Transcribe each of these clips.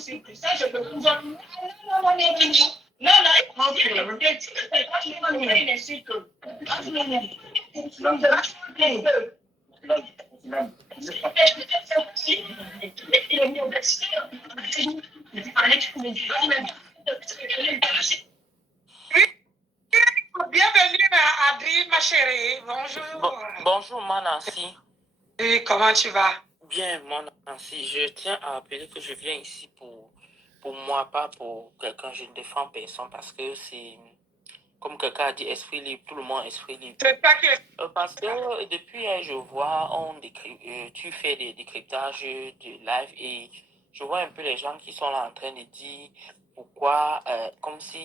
Ça, je peux vous en... Non, non, bienvenue à Adrien, ma chérie. Bonjour. Bonjour, ma Nancy. Et comment tu vas? Bien, mon Nancy. Je tiens à rappeler que je viens ici pour moi, pas pour quelqu'un. Je ne défends personne parce que c'est, comme quelqu'un a dit, esprit libre. Tout le monde esprit libre. C'est pas que... Parce que depuis, je vois, tu fais des décryptages de live et je vois un peu les gens qui sont là en train de dire pourquoi, comme si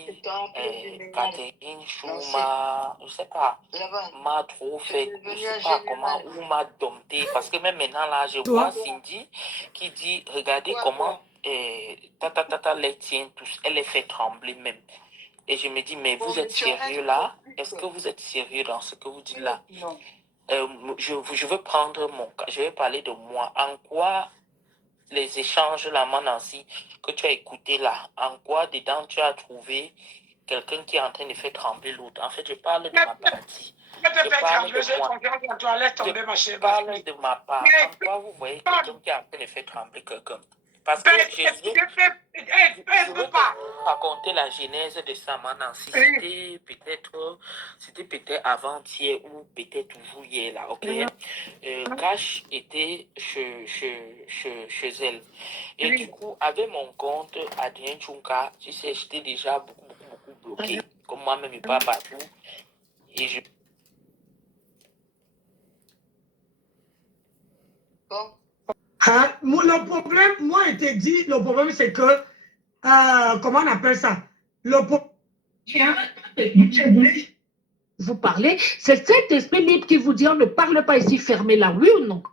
Catherine Chou m'a, je sais pas, m'a trop fait, je sais pas comment, ou m'a dompté. Parce que même maintenant, là, je vois Cindy qui dit, regardez comment les tiens tous, elle les fait trembler même. Et je me dis, mais vous êtes sérieux là? Est-ce que vous êtes sérieux dans ce que vous dites là? Non. Je veux prendre mon cas, je vais parler de moi. En quoi les échanges là, Nancy, que tu as écouté là, en quoi dedans tu as trouvé quelqu'un qui est en train de faire trembler l'autre? En fait, je parle de ma partie. Je parle de moi. Je parle de ma part. En quoi vous voyez quelqu'un qui est en train de faire trembler quelqu'un? Parce que je veux pas raconter la genèse de ça, Nancy. C'était peut-être avant-hier ou peut-être toujours hier, là, ok? Cash était chez elle. Et du coup, avec mon compte Adrien Chunka, tu sais, j'étais déjà beaucoup bloqué. Comme moi-même, je pars partout. Et je... Hein? Le problème, moi, je te dis, le problème, c'est que, comment on appelle ça? Le vous parlez, c'est cet esprit libre qui vous dit, on ne parle pas ici, fermez là, oui ou non?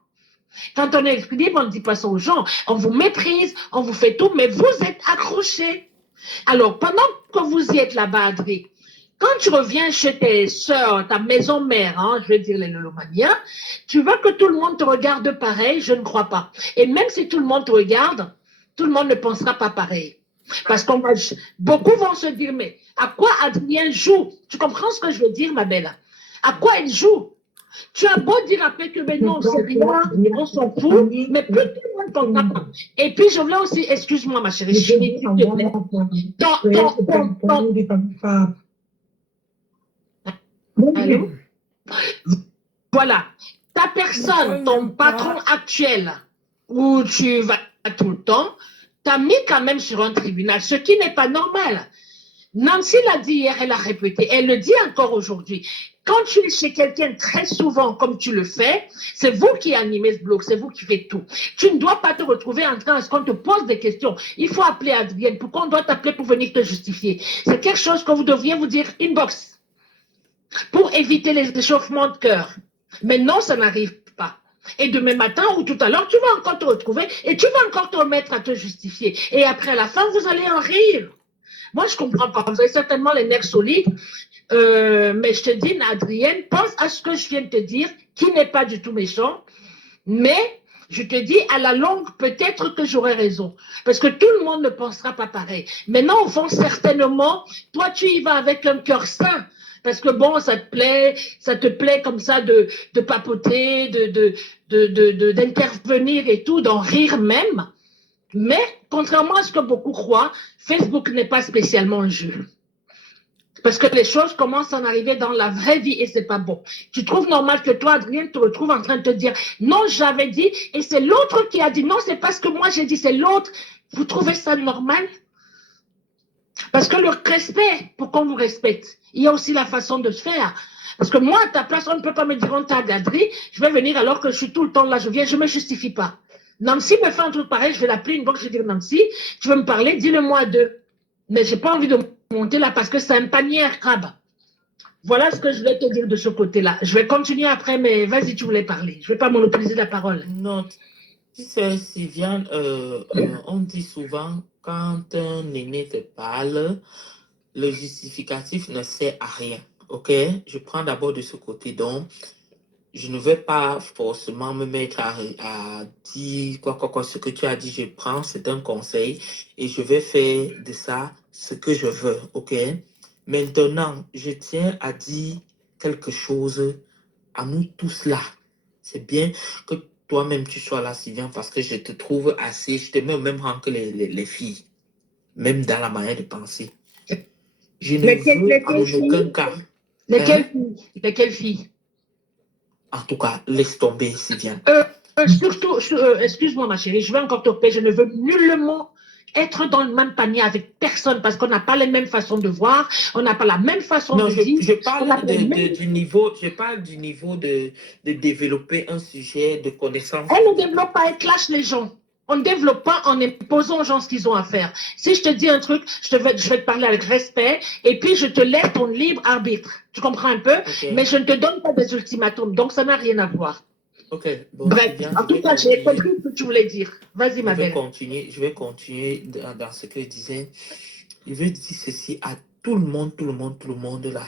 Quand on est esprit libre, on ne dit pas ça aux gens. On vous méprise, on vous fait tout, mais vous êtes accrochés. Alors, pendant que vous y êtes là-bas, Adrien, quand tu reviens chez tes soeurs, ta maison mère, hein, je vais dire les Lolomaniens, tu veux que tout le monde te regarde pareil? Je ne crois pas. Et même si tout le monde te regarde, tout le monde ne pensera pas pareil. Parce que beaucoup vont se dire, mais à quoi Adrien joue? Tu comprends ce que je veux dire, ma belle? À quoi elle joue? Tu as beau dire après que mais non, c'est rien, on s'en fout, mais plus tout le monde t'en pas. Et puis je voulais aussi, excuse-moi ma chérie, je finis, s'il te plaît. Allô? Voilà. Ta personne, ton patron actuel, où tu vas tout le temps, t'a mis quand même sur un tribunal, ce qui n'est pas normal. Nancy l'a dit hier, elle a répété, elle le dit encore aujourd'hui. Quand tu es chez quelqu'un très souvent, comme tu le fais, c'est vous qui animez ce blog, c'est vous qui faites tout. Tu ne dois pas te retrouver en train, est-ce qu'on te pose des questions? Il faut appeler Adrienne. Pourquoi on doit t'appeler pour venir te justifier? C'est quelque chose que vous devriez vous dire inbox pour éviter les échauffements de cœur. Mais non, ça n'arrive pas. Et demain matin ou tout à l'heure, tu vas encore te retrouver et tu vas encore te remettre à te justifier. Et après, à la fin, vous allez en rire. Moi, je comprends pas. Vous avez certainement les nerfs solides. Mais je te dis, Adrienne, pense à ce que je viens de te dire, qui n'est pas du tout méchant. Mais je te dis, à la longue, peut-être que j'aurai raison. Parce que tout le monde ne pensera pas pareil. Maintenant, au fond, certainement, toi, tu y vas avec un cœur sain. Parce que bon, ça te plaît comme ça de papoter, d'intervenir et tout, d'en rire même. Mais, contrairement à ce que beaucoup croient, Facebook n'est pas spécialement un jeu. Parce que les choses commencent à en arriver dans la vraie vie et c'est pas bon. Tu trouves normal que toi, Adrien, te retrouves en train de te dire non, j'avais dit, et c'est l'autre qui a dit non, c'est pas ce que moi j'ai dit, c'est l'autre. Vous trouvez ça normal? Parce que le respect, pour qu'on vous respecte, il y a aussi la façon de se faire. Parce que moi, à ta place, on ne peut pas me dire on t'a Adrien, je vais venir alors que je suis tout le temps là, je viens, je me justifie pas. Nancy me fait un truc pareil, je vais l'appeler une fois que je vais dire Nancy, tu veux me parler, dis-le-moi à deux. Mais j'ai pas envie de monter là parce que c'est un panier à crabe. Voilà ce que je vais te dire de ce côté-là. Je vais continuer après, mais vas-y, tu voulais parler. Je ne vais pas monopoliser la parole. Non, tu sais, Sylviane, on dit souvent, quand un aîné te parle, le justificatif ne sert à rien. Ok? Je prends d'abord de ce côté. Donc, je ne vais pas forcément me mettre à dire quoi, ce que tu as dit, je prends, c'est un conseil et je vais faire de ça ce que je veux, ok? Maintenant, je tiens à dire quelque chose à nous tous là. C'est bien que toi-même tu sois là, Sylvian, parce que je te trouve assez, je te mets au même rang que les filles, même dans la manière de penser. Je ne veux en aucun cas. Lesquelles filles? Lesquelles filles? En tout cas, laisse tomber, Sylvian. Surtout, excuse-moi ma chérie, je vais encore te payer, je ne veux nullement être dans le même panier avec personne parce qu'on n'a pas les mêmes façons de voir, on n'a pas la même façon Non, de dire. je parle du niveau, je parle du niveau de développer un sujet de connaissance. Elle ne développe pas, elle clash les gens. On ne développe pas en imposant aux gens ce qu'ils ont à faire. Si je te dis un truc, je vais te parler avec respect et puis je te laisse ton libre arbitre. Tu comprends un peu? Okay. Mais je ne te donne pas des ultimatums, donc ça n'a rien à voir. Ok, bon, bref, bien, en tout cas, j'ai compris ce que tu voulais dire. Vas-y, ma belle. Je vais continuer dans ce que je disais. Je veux dire ceci à tout le monde là.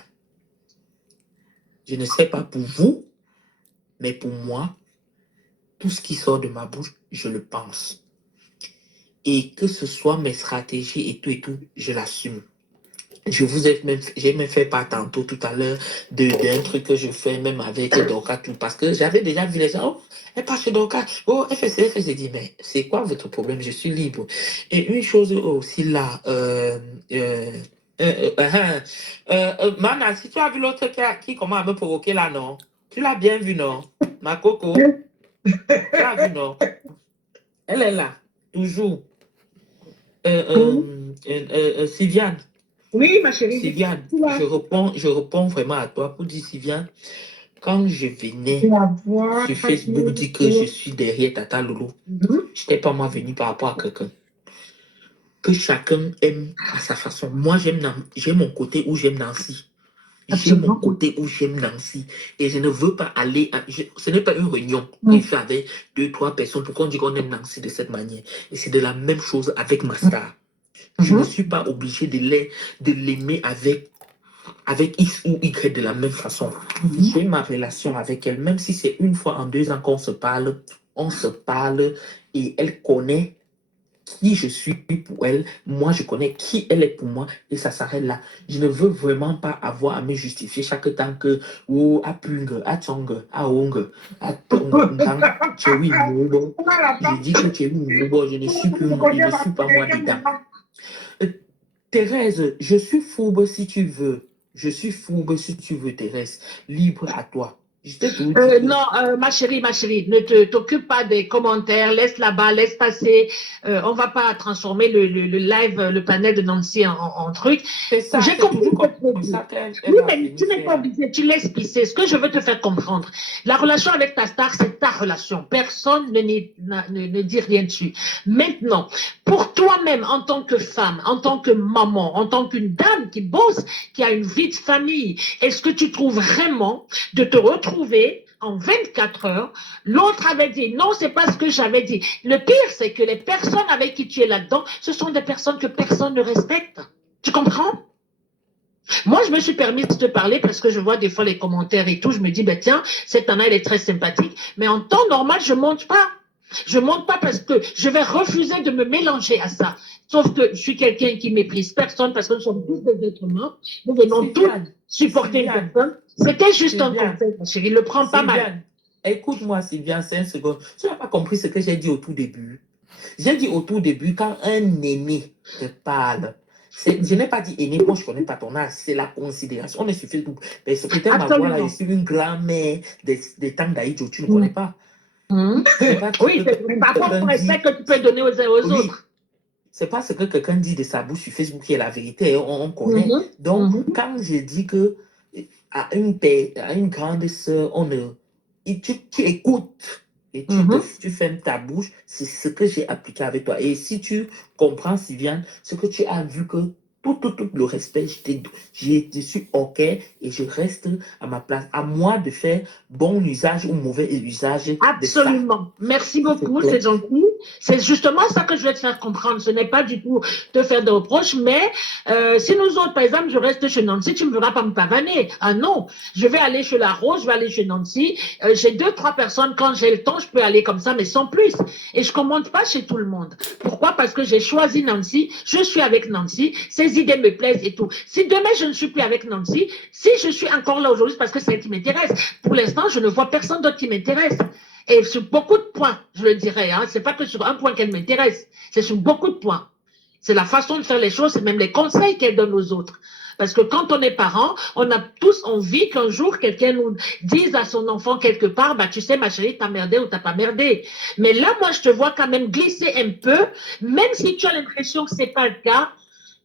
Je ne sais pas pour vous, mais pour moi, tout ce qui sort de ma bouche, je le pense. Et que ce soit mes stratégies et tout, je l'assume. J'ai même fait part tantôt tout à l'heure d'un truc que je fais même avec Dorca tout parce que j'avais déjà vu les gens, oh, elle passe chez Dorca, oh, elle fait ça, j'ai dit, mais c'est quoi votre problème? Je suis libre. Et une chose aussi là, Mana, si tu as vu l'autre qui commence à me provoquer là, non? Tu l'as bien vu, non? Ma coco, tu l'as vu, non? Elle est là, toujours. Sylviane. Oui, ma chérie. Sylviane, je réponds vraiment à toi pour dire, Sylviane, quand je venais sur Facebook dire que je suis derrière Tata Lolo, je n'étais pas moi venu par rapport à quelqu'un. Que chacun aime à sa façon. Moi, j'ai mon côté où j'aime Nancy. J'ai mon côté où j'aime Nancy. Et je ne veux pas aller... ce n'est pas une réunion. Il fait avec 2-3 personnes pour qu'on dise qu'on aime Nancy de cette manière. Et c'est de la même chose avec ma star. Je ne suis pas obligé de l'aimer avec X ou Y de la même façon. J'ai ma relation avec elle, même si c'est une fois en 2 ans qu'on se parle, on se parle et elle connaît qui je suis pour elle, moi je connais qui elle est pour moi et ça s'arrête là. Je ne veux vraiment pas avoir à me justifier chaque temps que ou à Pung, à Tong, à Ong, à Tong, je dis que tu es je ne suis plus, je ne suis pas moi dedans. Thérèse, je suis fourbe si tu veux. Je suis fourbe si tu veux, Thérèse. Libre à toi. Non, ma chérie, ne t'occupe pas des commentaires, laisse là-bas, laisse passer. On va pas transformer le live, le panel de Nancy en truc. C'est ça, j'ai compris comme ça qu'elle oui, mais tu n'es pas obligé, tu laisses pisser. Ce que je veux te faire comprendre, la relation avec ta star, c'est ta relation. Personne ne dit rien dessus. Maintenant, pour toi-même, en tant que femme, en tant que maman, en tant qu'une dame qui bosse, qui a une vie de famille, est-ce que tu trouves vraiment de te retrouver en 24 heures, l'autre avait dit, non, c'est pas ce que j'avais dit. Le pire, c'est que les personnes avec qui tu es là-dedans, ce sont des personnes que personne ne respecte. Tu comprends? Moi, je me suis permis de te parler parce que je vois des fois les commentaires et tout. Je me dis, ben tiens, cette Anna, elle est très sympathique. Mais en temps normal, je ne monte pas. Je ne monte pas parce que je vais refuser de me mélanger à ça. Sauf que je suis quelqu'un qui méprise personne parce que nous sommes tous des êtres humains. Nous venons tous supporter une personne. C'était juste un conseil, ma chérie. Ne le prends pas mal. Écoute-moi, Sylviane, 5 secondes. Tu n'as pas compris ce que j'ai dit au tout début. J'ai dit au tout début, quand un aîné te parle, je n'ai pas dit aîné, moi je ne connais pas ton âge, c'est la considération. On est sur Facebook. Mais c'est peut-être ma voix là, je suis une grand-mère des temps d'Aïdjo, tu ne connais pas. Oui, c'est par rapport au respect que tu peux donner aux autres. C'est pas ce que quelqu'un dit de sa bouche sur Facebook qui est la vérité, on connaît. Donc, quand je dis que à une grande sœur, tu écoutes et tu fermes ta bouche, c'est ce que j'ai appliqué avec toi. Et si tu comprends, Sylviane, ce que tu as vu que tout le respect, je suis OK et je reste à ma place. À moi de faire bon usage ou mauvais usage. Absolument. Merci beaucoup, c'est gentil. C'est justement ça que je vais te faire comprendre. Ce n'est pas du tout te faire de reproches, mais si nous autres, par exemple, je reste chez Nancy, tu ne me verras pas me pavaner. Ah non, je vais aller chez La Rose, je vais aller chez Nancy. J'ai 2-3 personnes, quand j'ai le temps, je peux aller comme ça, mais sans plus. Et je ne commande pas chez tout le monde. Pourquoi? Parce que j'ai choisi Nancy, je suis avec Nancy, ses idées me plaisent et tout. Si demain je ne suis plus avec Nancy, si je suis encore là aujourd'hui, c'est parce que c'est elle qui m'intéresse. Pour l'instant, je ne vois personne d'autre qui m'intéresse. Et sur beaucoup de points, je le dirais, hein, c'est pas que sur un point qu'elle m'intéresse, c'est sur beaucoup de points. C'est la façon de faire les choses, c'est même les conseils qu'elle donne aux autres. Parce que quand on est parent, on a tous envie qu'un jour quelqu'un nous dise à son enfant quelque part, bah tu sais ma chérie, t'as merdé ou t'as pas merdé. Mais là, moi, je te vois quand même glisser un peu, même si tu as l'impression que c'est pas le cas.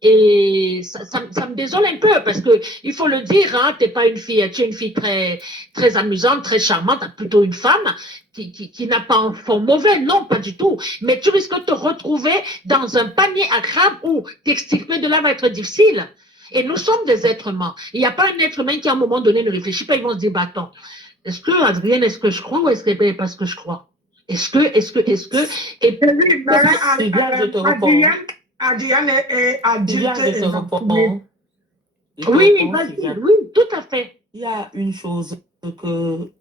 Et ça me désole un peu parce que il faut le dire, hein, t'es pas une fille, tu es une fille très, très amusante, très charmante, plutôt une femme qui n'a pas un fond mauvais, non, pas du tout. Mais tu risques de te retrouver dans un panier à crabes où t'extirper de là va être difficile. Et nous sommes des êtres humains. Il n'y a pas un être humain qui, à un moment donné, ne réfléchit pas. Ils vont se dire, bah, attends, est-ce que, Adrienne, est-ce que je crois ou est-ce que c'est pas ce que je crois? Et puis, Sylvia, je te réponds. Adrienne est Sylvia, adulte je te et réponds. oui, vas-y, oui, tout à fait. Il y a une chose que,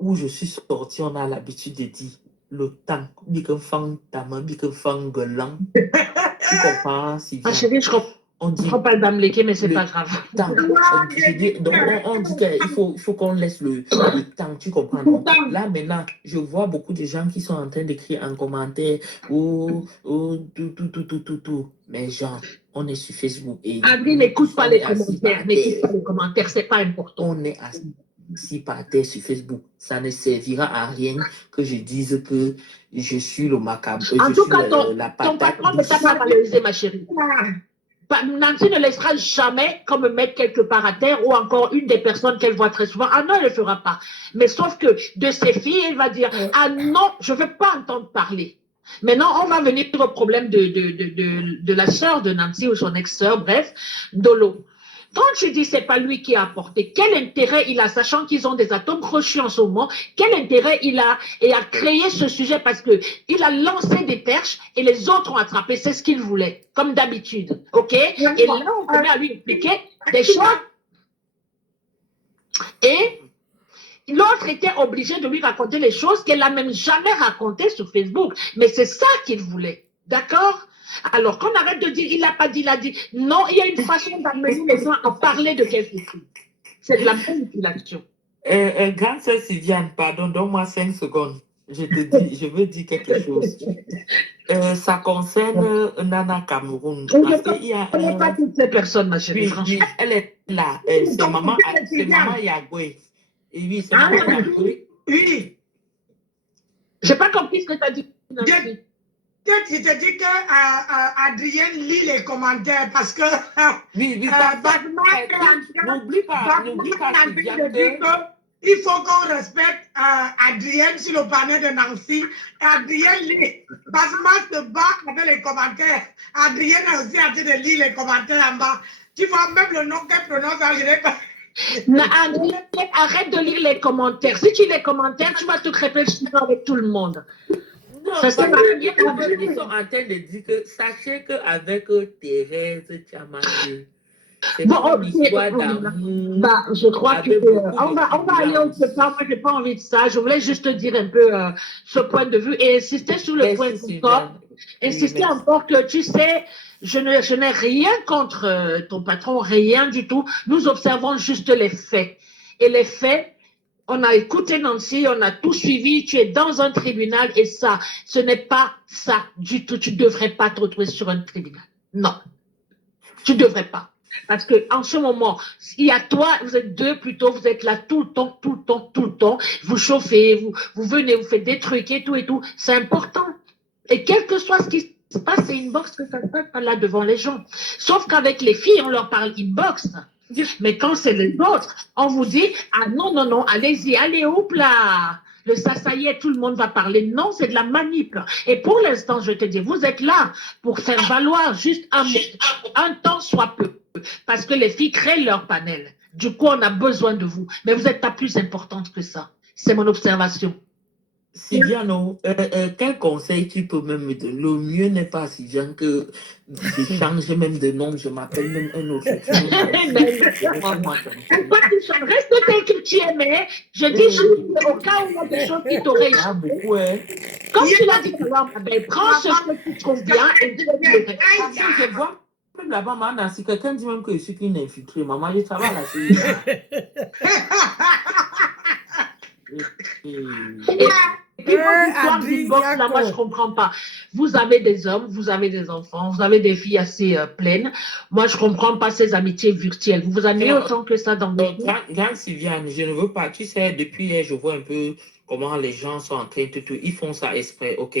où je suis sortie, on a l'habitude de dire le temps. Tu comprends, Sylvia? Ah, chérie, je On dit comprends pas le bamléqué, mais c'est le pas grave. temps. Donc, on dit qu'il faut qu'on laisse le temps, tu comprends, non? Là, maintenant, je vois beaucoup de gens qui sont en train d'écrire en commentaire tout. Mais genre, on est sur Facebook et Adrien, n'écoute pas les commentaires. N'écoute pas les commentaires, c'est pas important. on est assis par terre sur Facebook. Ça ne servira à rien que je dise que je suis le macabre. En tout cas, la ton patate patron ne t'a pas valorisé, ma chérie. Nancy ne laissera jamais qu'on me mette quelque part à terre ou encore une des personnes qu'elle voit très souvent. Ah non, elle ne le fera pas. Mais sauf que de ses filles, elle va dire, ah non, je ne veux pas entendre parler. Maintenant, on va venir au problème de la sœur de Nancy ou son ex-sœur, bref, Dolo. Quand tu dis c'est pas lui qui a apporté, quel intérêt il a, sachant qu'ils ont des atomes crochus en ce moment, quel intérêt il a et à créer ce sujet parce que il a lancé des perches et les autres ont attrapé, c'est ce qu'il voulait, comme d'habitude, ok? Et là, on se met à lui expliquer des choses. Et l'autre était obligé de lui raconter les choses qu'elle n'a même jamais racontées sur Facebook. Mais c'est ça qu'il voulait, d'accord? Alors, qu'on arrête de dire, il n'a pas dit, il a dit. Non, il y a une façon d'amener les gens à parler de quelque chose. C'est de la manipulation. Grande sœur Sylviane, pardon, donne-moi 5 secondes. Je veux dire quelque chose. Ça concerne Nana Cameroun. Parce qu'il y a. Je ne connais pas toutes ces personnes, ma chérie, franchement. Oui, elle est là. C'est maman Yagoué. Et oui, c'est maman Yagoué. Oui. Je n'ai pas compris ce que tu as dit. Nancy. Je te dis que Adrienne lit les commentaires parce que oui, n'oublie pas Sylviane, il faut qu'on respecte Adrienne sur le panel de Nancy. Adrienne lit. Basma se bat avec les commentaires. Adrienne a aussi en train de lire les commentaires en bas. Tu vois même le nom qu'elle prononce, je n'ai pas. Arrête de lire les commentaires. Si tu lis les commentaires, tu vas te crêper le chignon avec tout le monde. Non, ils sont en train de dire que sachez qu'avec Thérèse Tchamaké, c'est une histoire d'amour. Bah, je crois on va aller autre part. Moi, je n'ai pas envie de ça. Je voulais juste te dire un peu ce point de vue et insister sur le point encore. Insister encore que tu sais, je n'ai rien contre ton patron, rien du tout. Nous observons juste les faits. Et les faits, on a écouté Nancy, on a tout suivi, tu es dans un tribunal et ça, ce n'est pas ça du tout. Tu ne devrais pas te retrouver sur un tribunal. Non, tu ne devrais pas. Parce qu'en ce moment, il y a toi, vous êtes deux plutôt, vous êtes là tout le temps, vous chauffez, vous venez, vous faites des trucs et tout, c'est important. Et quel que soit ce qui se passe, c'est inbox que ça se passe là devant les gens. Sauf qu'avec les filles, on leur parle inbox. Mais quand c'est les autres, on vous dit, ah non, allez-y, allez, hop là. Ça y est, tout le monde va parler. Non, c'est de la manip. Et pour l'instant, je te dis, vous êtes là pour faire valoir juste un temps soit peu. Parce que les filles créent leur panel. Du coup, on a besoin de vous. Mais vous n'êtes pas plus importante que ça. C'est mon observation. Sylviano, quel conseil tu peux même me donner? Le mieux n'est pas, Sylviane, que je change même de nom, je m'appelle même un autre. Pourquoi tu changes? Reste tel que tu aimais. Je dis juste au cas où il y a des choses qui t'auraient échappé. Beaucoup, hein. Comme tu l'as dit tout à l'heure, ma belle, prends ce que tu trouves bien et tu le fais. Je vois même là-bas, maman, si quelqu'un dit même que je suis qu'une infiltrée, maman, je travaille là. Et puis, votre histoire d'inbox, là, moi, je ne comprends pas. Vous avez des hommes, vous avez des enfants, vous avez des filles assez pleines. Moi, je ne comprends pas ces amitiés virtuelles. Vous vous ennuyez autant que ça dans vos vies? Grande Sylviane, je ne veux pas. Tu sais, depuis hier, je vois un peu comment les gens sont en train de tout. Ils font ça exprès, ok?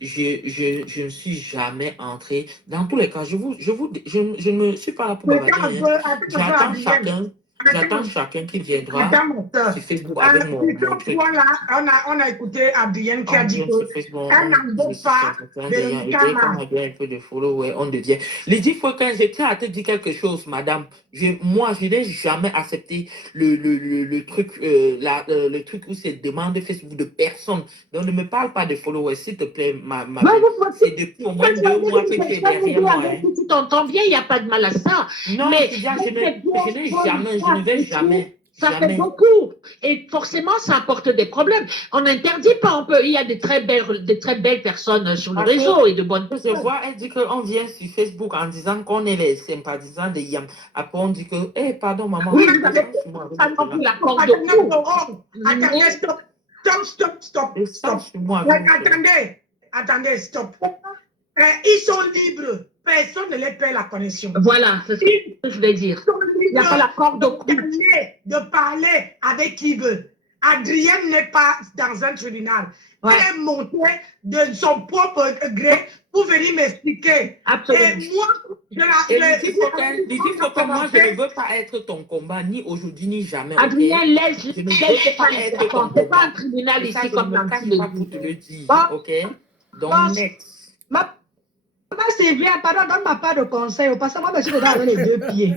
Je ne suis jamais entré. Dans tous les cas, je ne me suis pas là pour bavarder. J'attends chacun qui viendra sur Facebook avec mon truc. On a écouté Adrienne qui a dit qu'elle n'en veut pas de un peu de followers, on devient. Les 10 fois quand je tiens à te dire quelque chose, madame, moi, je n'ai jamais accepté le truc, le truc où c'est demande Facebook de personne. Donc, ne me parle pas de followers, s'il te plaît, c'est depuis au moins 2 mois que tu es derrière moi. Tu t'entends bien, il n'y a pas de mal à ça. Non, mais je ne vais jamais. Ça fait beaucoup. Et forcément, ça apporte des problèmes. On n'interdit pas. Il y a des très belles personnes sur le réseau et de bonnes personnes. Je vois, elle dit qu'on vient sur Facebook en disant qu'on est les sympathisants de Yam. Après, on dit que, pardon, maman. Oui, vous avez pas non plus la corde de cou. Attendez, stop. Attendez, stop. Ils sont libres. Personne ne les paie la connexion. Voilà, c'est ce que je vais dire. Il n'y a pas la corde au cou. De parler avec qui veut. Adrienne n'est pas dans un tribunal. Ouais. Elle est montée de son propre gré pour venir m'expliquer. Absolument. Et moi, moi, je ne veux pas être ton combat, ni aujourd'hui, ni jamais. Adrienne, je ne veux pas être ton combat. C'est pas un tribunal ici comme dans tous les pour te le dire. Ok? Donc, next. Sylvia, pardon, donne ma part de conseil. Parce que moi, je suis dedans avec les 2 pieds.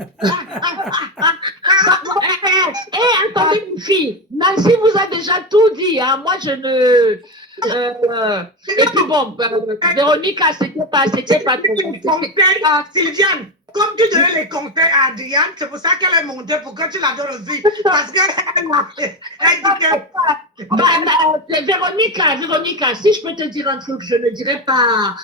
Attendez, une fille. Nancy vous a déjà tout dit. Hein. Moi, je ne. Et puis bon, Véronica, c'était pas ton. Sylviane, comme tu donnais les conseils à Adrienne, c'est pour ça qu'elle est montée, pour que tu la donnes aussi. Parce qu'elle dit que. Véronica, si je peux te dire un truc, je ne dirais pas.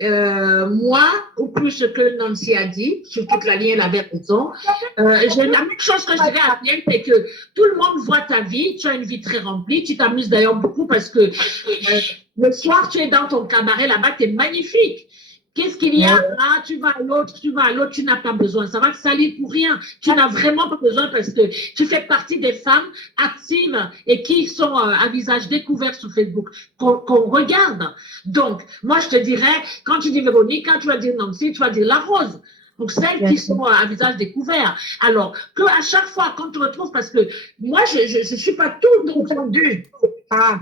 Moi, ou plus ce que Nancy a dit, sur toute la ligne, elle avait raison. La même chose que je dirais à Adrienne, c'est que tout le monde voit ta vie, tu as une vie très remplie, tu t'amuses d'ailleurs beaucoup parce que le soir, tu es dans ton cabaret là-bas, tu es magnifique. Qu'est-ce qu'il y a? Ah, tu vas à l'autre, tu n'as pas besoin. Ça va te salir pour rien. Tu n'as vraiment pas besoin parce que tu fais partie des femmes actives et qui sont à visage découvert sur Facebook, qu'on regarde. Donc, moi, je te dirais, quand tu dis Véronique, quand tu vas dire Nancy, tu vas dire la Rose. Pour celles qui sont à visage découvert. Alors, qu'à chaque fois, quand tu retrouves, parce que moi, je ne suis pas tout entendu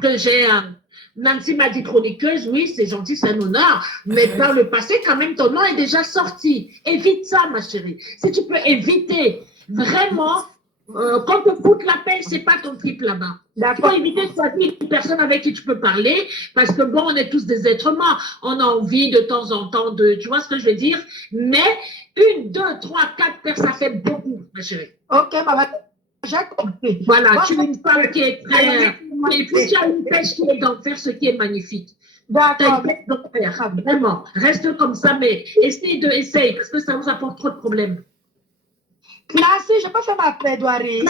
que j'ai... Nancy m'a dit chroniqueuse, oui, c'est gentil, c'est un honneur, mais par le passé, quand même, ton nom est déjà sorti. Évite ça, ma chérie. Si tu peux éviter vraiment, quand te foute la paix, c'est pas ton trip là-bas. Tu peux éviter de choisir une personne avec qui tu peux parler, parce que bon, on est tous des êtres humains. On a envie de temps en temps tu vois ce que je veux dire? Mais 1, 2, 3, 4 personnes, ça fait beaucoup, ma chérie. Ok, maman. J'ai compris. Voilà, tu es une femme qui est très... Et puis tu as une pêche qui est d'enfer, ce qui est magnifique. D'accord. Vraiment. Reste comme ça, mais essaye, parce que ça vous apporte trop de problèmes. Merci, je peux faire ma plaidoirie. Je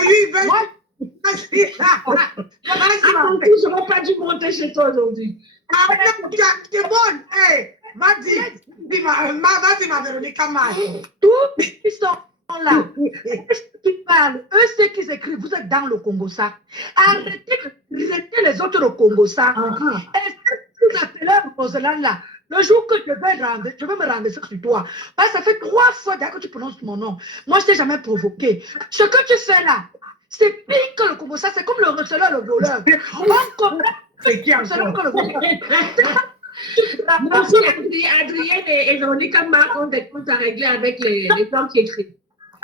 n'aurais pas dû monter chez toi aujourd'hui. C'est bon. Vas-y, ma Véronique, tous ils sont là. Qui parlent, eux, ceux qui écrivent, vous êtes dans le Congo, ça. Arrêtez les autres au Congo, ça. Et vous appelez Roselaine là. Le jour que je vais me rendre sur toi. Parce que ça fait 3 fois que tu prononces mon nom. Moi, je ne t'ai jamais provoqué. Ce que tu fais là, c'est pire que le Congo, ça. C'est comme le receleur, le voleur. On comprend. C'est qui le voleur? Merci, Adrienne et Véronique ont des comptes à régler avec les gens qui écrivent.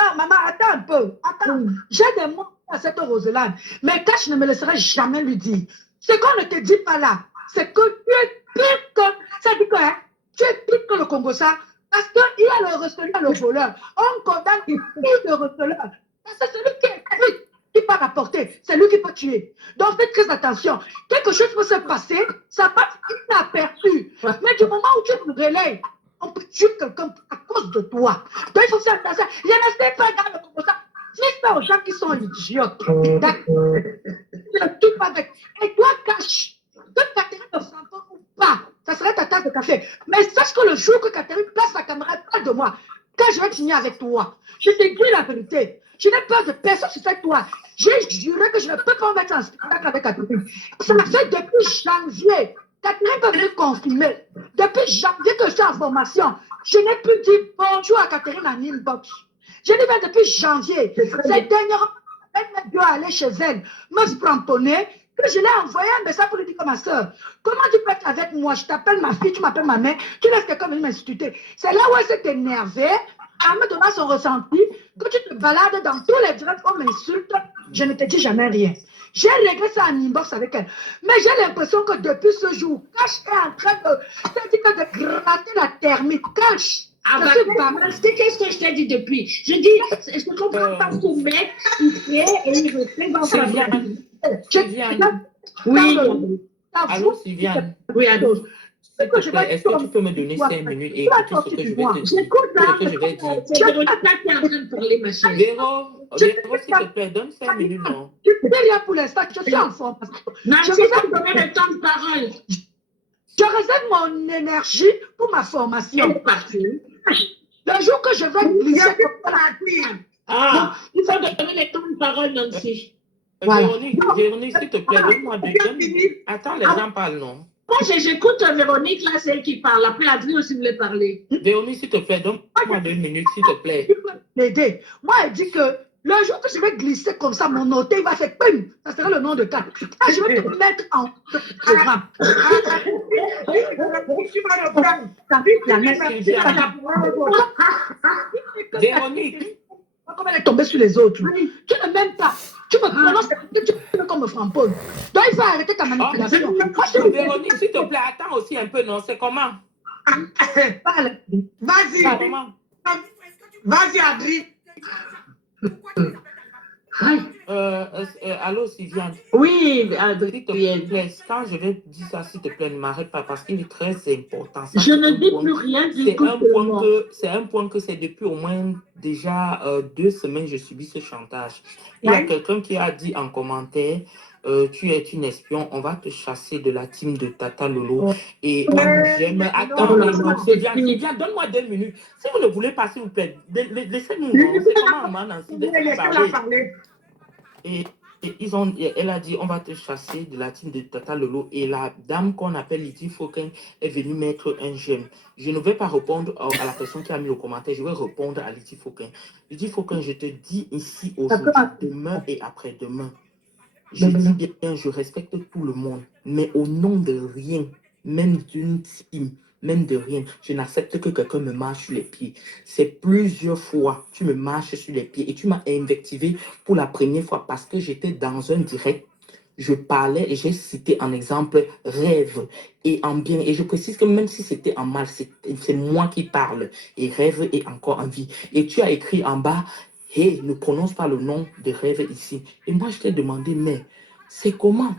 Non, maman, attends un peu. Attends. J'ai des mots à cette Roselaine. Mais Cash ne me laisserait jamais lui dire. Ce qu'on ne te dit pas là, c'est que tu es pire que, ça dit quoi, hein? Tu es pire que le Congo-ça, parce qu'il y a le receleur, le voleur. On condamne pire le receleur. Parce que celui qui est pris, qui peut rapporter, c'est lui qui peut tuer. Donc faites très attention. Quelque chose peut se passer, ça passe inaperçu. Mais du moment où tu me relèves, on peut tuer quelqu'un à cause de toi. Donc il faut faire attention. Je ne sais pas dans le Congo-ça. Fais ça aux gens qui sont idiotes. D'accord. Tout avec. Et toi, cache. Que Catherine ne s'entend ou pas, ça serait ta tasse de café. Mais sache que le jour que Catherine place sa caméra près de moi, quand je vais signer avec toi, je te dis la vérité. Je n'ai peur de personne sur cette toile. J'ai juré que je ne peux pas mettre en spectacle avec Catherine. Ça fait depuis janvier. Catherine peut venir confirmer. Depuis janvier que je suis en formation, je n'ai plus dit bonjour à Catherine en inbox. Je l'ai fait depuis janvier. Cette dernière, elle doit aller chez elle, me spramponner, que je l'ai envoyé un message pour lui dire comme ma soeur. Comment tu peux être avec moi? Je t'appelle ma fille, tu m'appelles ma mère, tu laisses quelqu'un venir m'insulter. C'est là où elle s'est énervée, en me donnant son ressenti, que tu te balades dans tous les directs, on m'insulte, je ne te dis jamais rien. J'ai réglé ça en inbox avec elle. Mais j'ai l'impression que depuis ce jour, Cash est en train de gratter la thermite. Cash! Ah bah, c'est qu'est-ce que je t'ai dit depuis? Je dis, je ne comprends pas ce mec, il fait et il refait dans sa vie. Sylviane. Oui. Allô, Sylviane. Oui, allô. Est-ce que tu peux me donner 5 minutes et écouter ce que je vais te dire? J'écoute là. Ce que je vais dire. C'est Véronica qui est en train de parler, ma chérie. Véro, s'il te plaît, donne 5 minutes, non? Tu peux rien pour l'instant, je suis en forme. Nancy, tu peux donner le temps de parole. Je réserve mon énergie pour ma formation. Elle est partie. Le jour que je vais glisser comme ça, ah, il faut donner le temps de parole, Nancy. Voilà. Véronique, s'il te plaît, donne-moi 2 minutes. Attends, les gens parlent, non? Moi, j'écoute Véronique, là, c'est elle qui parle. Après, Adrien aussi voulait parler. Véronique, s'il te plaît, donne-moi 2 minutes, s'il te plaît. tu peux m'aider. Moi, elle dit que le jour que je vais glisser comme ça, mon hôtel va faire pim. Ça sera le nom de Kat. Ah, je vais te mettre en programme. Véronique. Comment elle est tombée sur les autres. Tu ne m'aimes pas. Tu me prononces, tu veux qu'on me framponne. Donc, il faut arrêter ta manipulation. Véronique, s'il te plaît, attends aussi un peu, non? C'est comment? Vas-y. Vas-y, Adri. Allô, Sylviane. Oui, S'il te plaît, quand je vais dire ça, s'il te plaît, ne m'arrête pas parce qu'il est très important. Ça, je ne dis plus rien. C'est un point que c'est depuis au moins déjà 2 semaines que je subis ce chantage. Il y a quelqu'un qui a dit en commentaire, tu es une espion, on va te chasser de la team de Tata Lolo. Et j'aime... Attends, Sylviane, donne-moi 2 minutes. Si vous ne voulez pas, s'il vous plaît, laissez-nous. C'est comment, Nancy, de parler. Et elle a dit, on va te chasser de la team de Tata Lolo. Et la dame qu'on appelle Lydie Fauquin est venue mettre un j'aime. Je ne vais pas répondre à la personne qui a mis le commentaire. Je vais répondre à Lydie Fauquin. Lydie Fauquin, je te dis ici aujourd'hui, demain et après-demain. Je dis bien, je respecte tout le monde. Mais au nom de rien, même d'une team, même de rien, je n'accepte que quelqu'un me marche sur les pieds. C'est plusieurs fois, tu me marches sur les pieds et tu m'as invectivé pour la première fois parce que j'étais dans un direct. Je parlais et j'ai cité en exemple rêve et en bien. Et je précise que même si c'était en mal, c'est moi qui parle. Et rêve est encore en vie. Et tu as écrit en bas, hey, ne prononce pas le nom de rêve ici. Et moi, je t'ai demandé, mais c'est comment?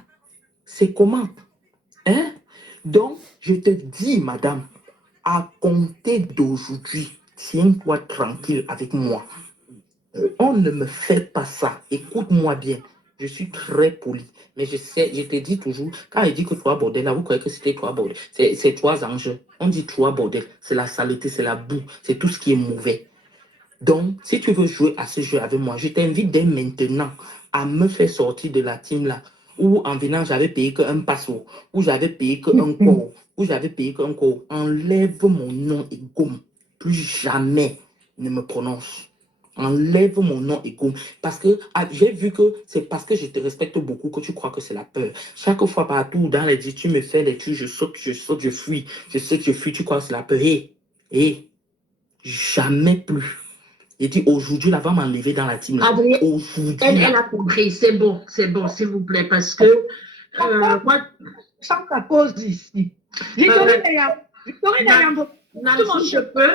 C'est comment? Hein? Donc, je te dis, madame, à compter d'aujourd'hui, tiens-toi tranquille avec moi. On ne me fait pas ça. Écoute-moi bien. Je suis très poli. Mais je sais, je te dis toujours, quand il dit que toi, bordel, là, vous croyez que c'était toi, bordel. C'est 3 enjeux. On dit toi, bordel. C'est la saleté, c'est la boue, c'est tout ce qui est mauvais. Donc, si tu veux jouer à ce jeu avec moi, je t'invite dès maintenant à me faire sortir de la team là, où en venant, j'avais payé qu'un passeport, où j'avais payé qu'un corps, où j'avais payé qu'un corps. Enlève mon nom et gomme. Plus jamais ne me prononce. Enlève mon nom et gomme. Parce que j'ai vu que c'est parce que je te respecte beaucoup que tu crois que c'est la peur. Chaque fois partout dans les dits, tu me fais les trucs, je saute, je fuis. Je sais que je fuis, tu crois que c'est la peur. Hé, jamais plus. Il dit aujourd'hui, là, va m'enlever dans la team. Adrien, elle a compris. C'est bon, s'il vous plaît, parce que Moi, Sans ta cause ici. Victorine Ayambo, Nancy, je peux.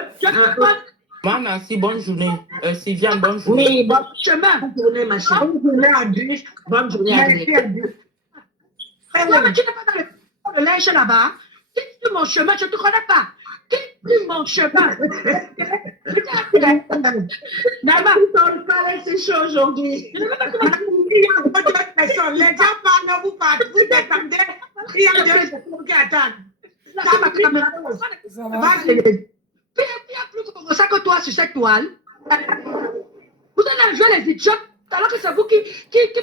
Moi, Nancy, bonne journée. Sylviane, bonne journée. Oui, bon chemin. bonne journée, ma chérie. Bonne journée à Dieu. Bonne journée, Adrien. Merci à Dieu. Toi, mais tu n'es pas dans le linge là-bas. Quitte mon chemin, je ne te connais pas. Quitte mon chemin. Nama, on parle, c'est chaud aujourd'hui. Il y a d'autres personnes. Les gens parlent, vous parlez, vous attendez. Il y a des personnes qui attendent. Il y a plus comme ça que toi sur cette toile. Vous allez jouer les idiots alors que c'est vous qui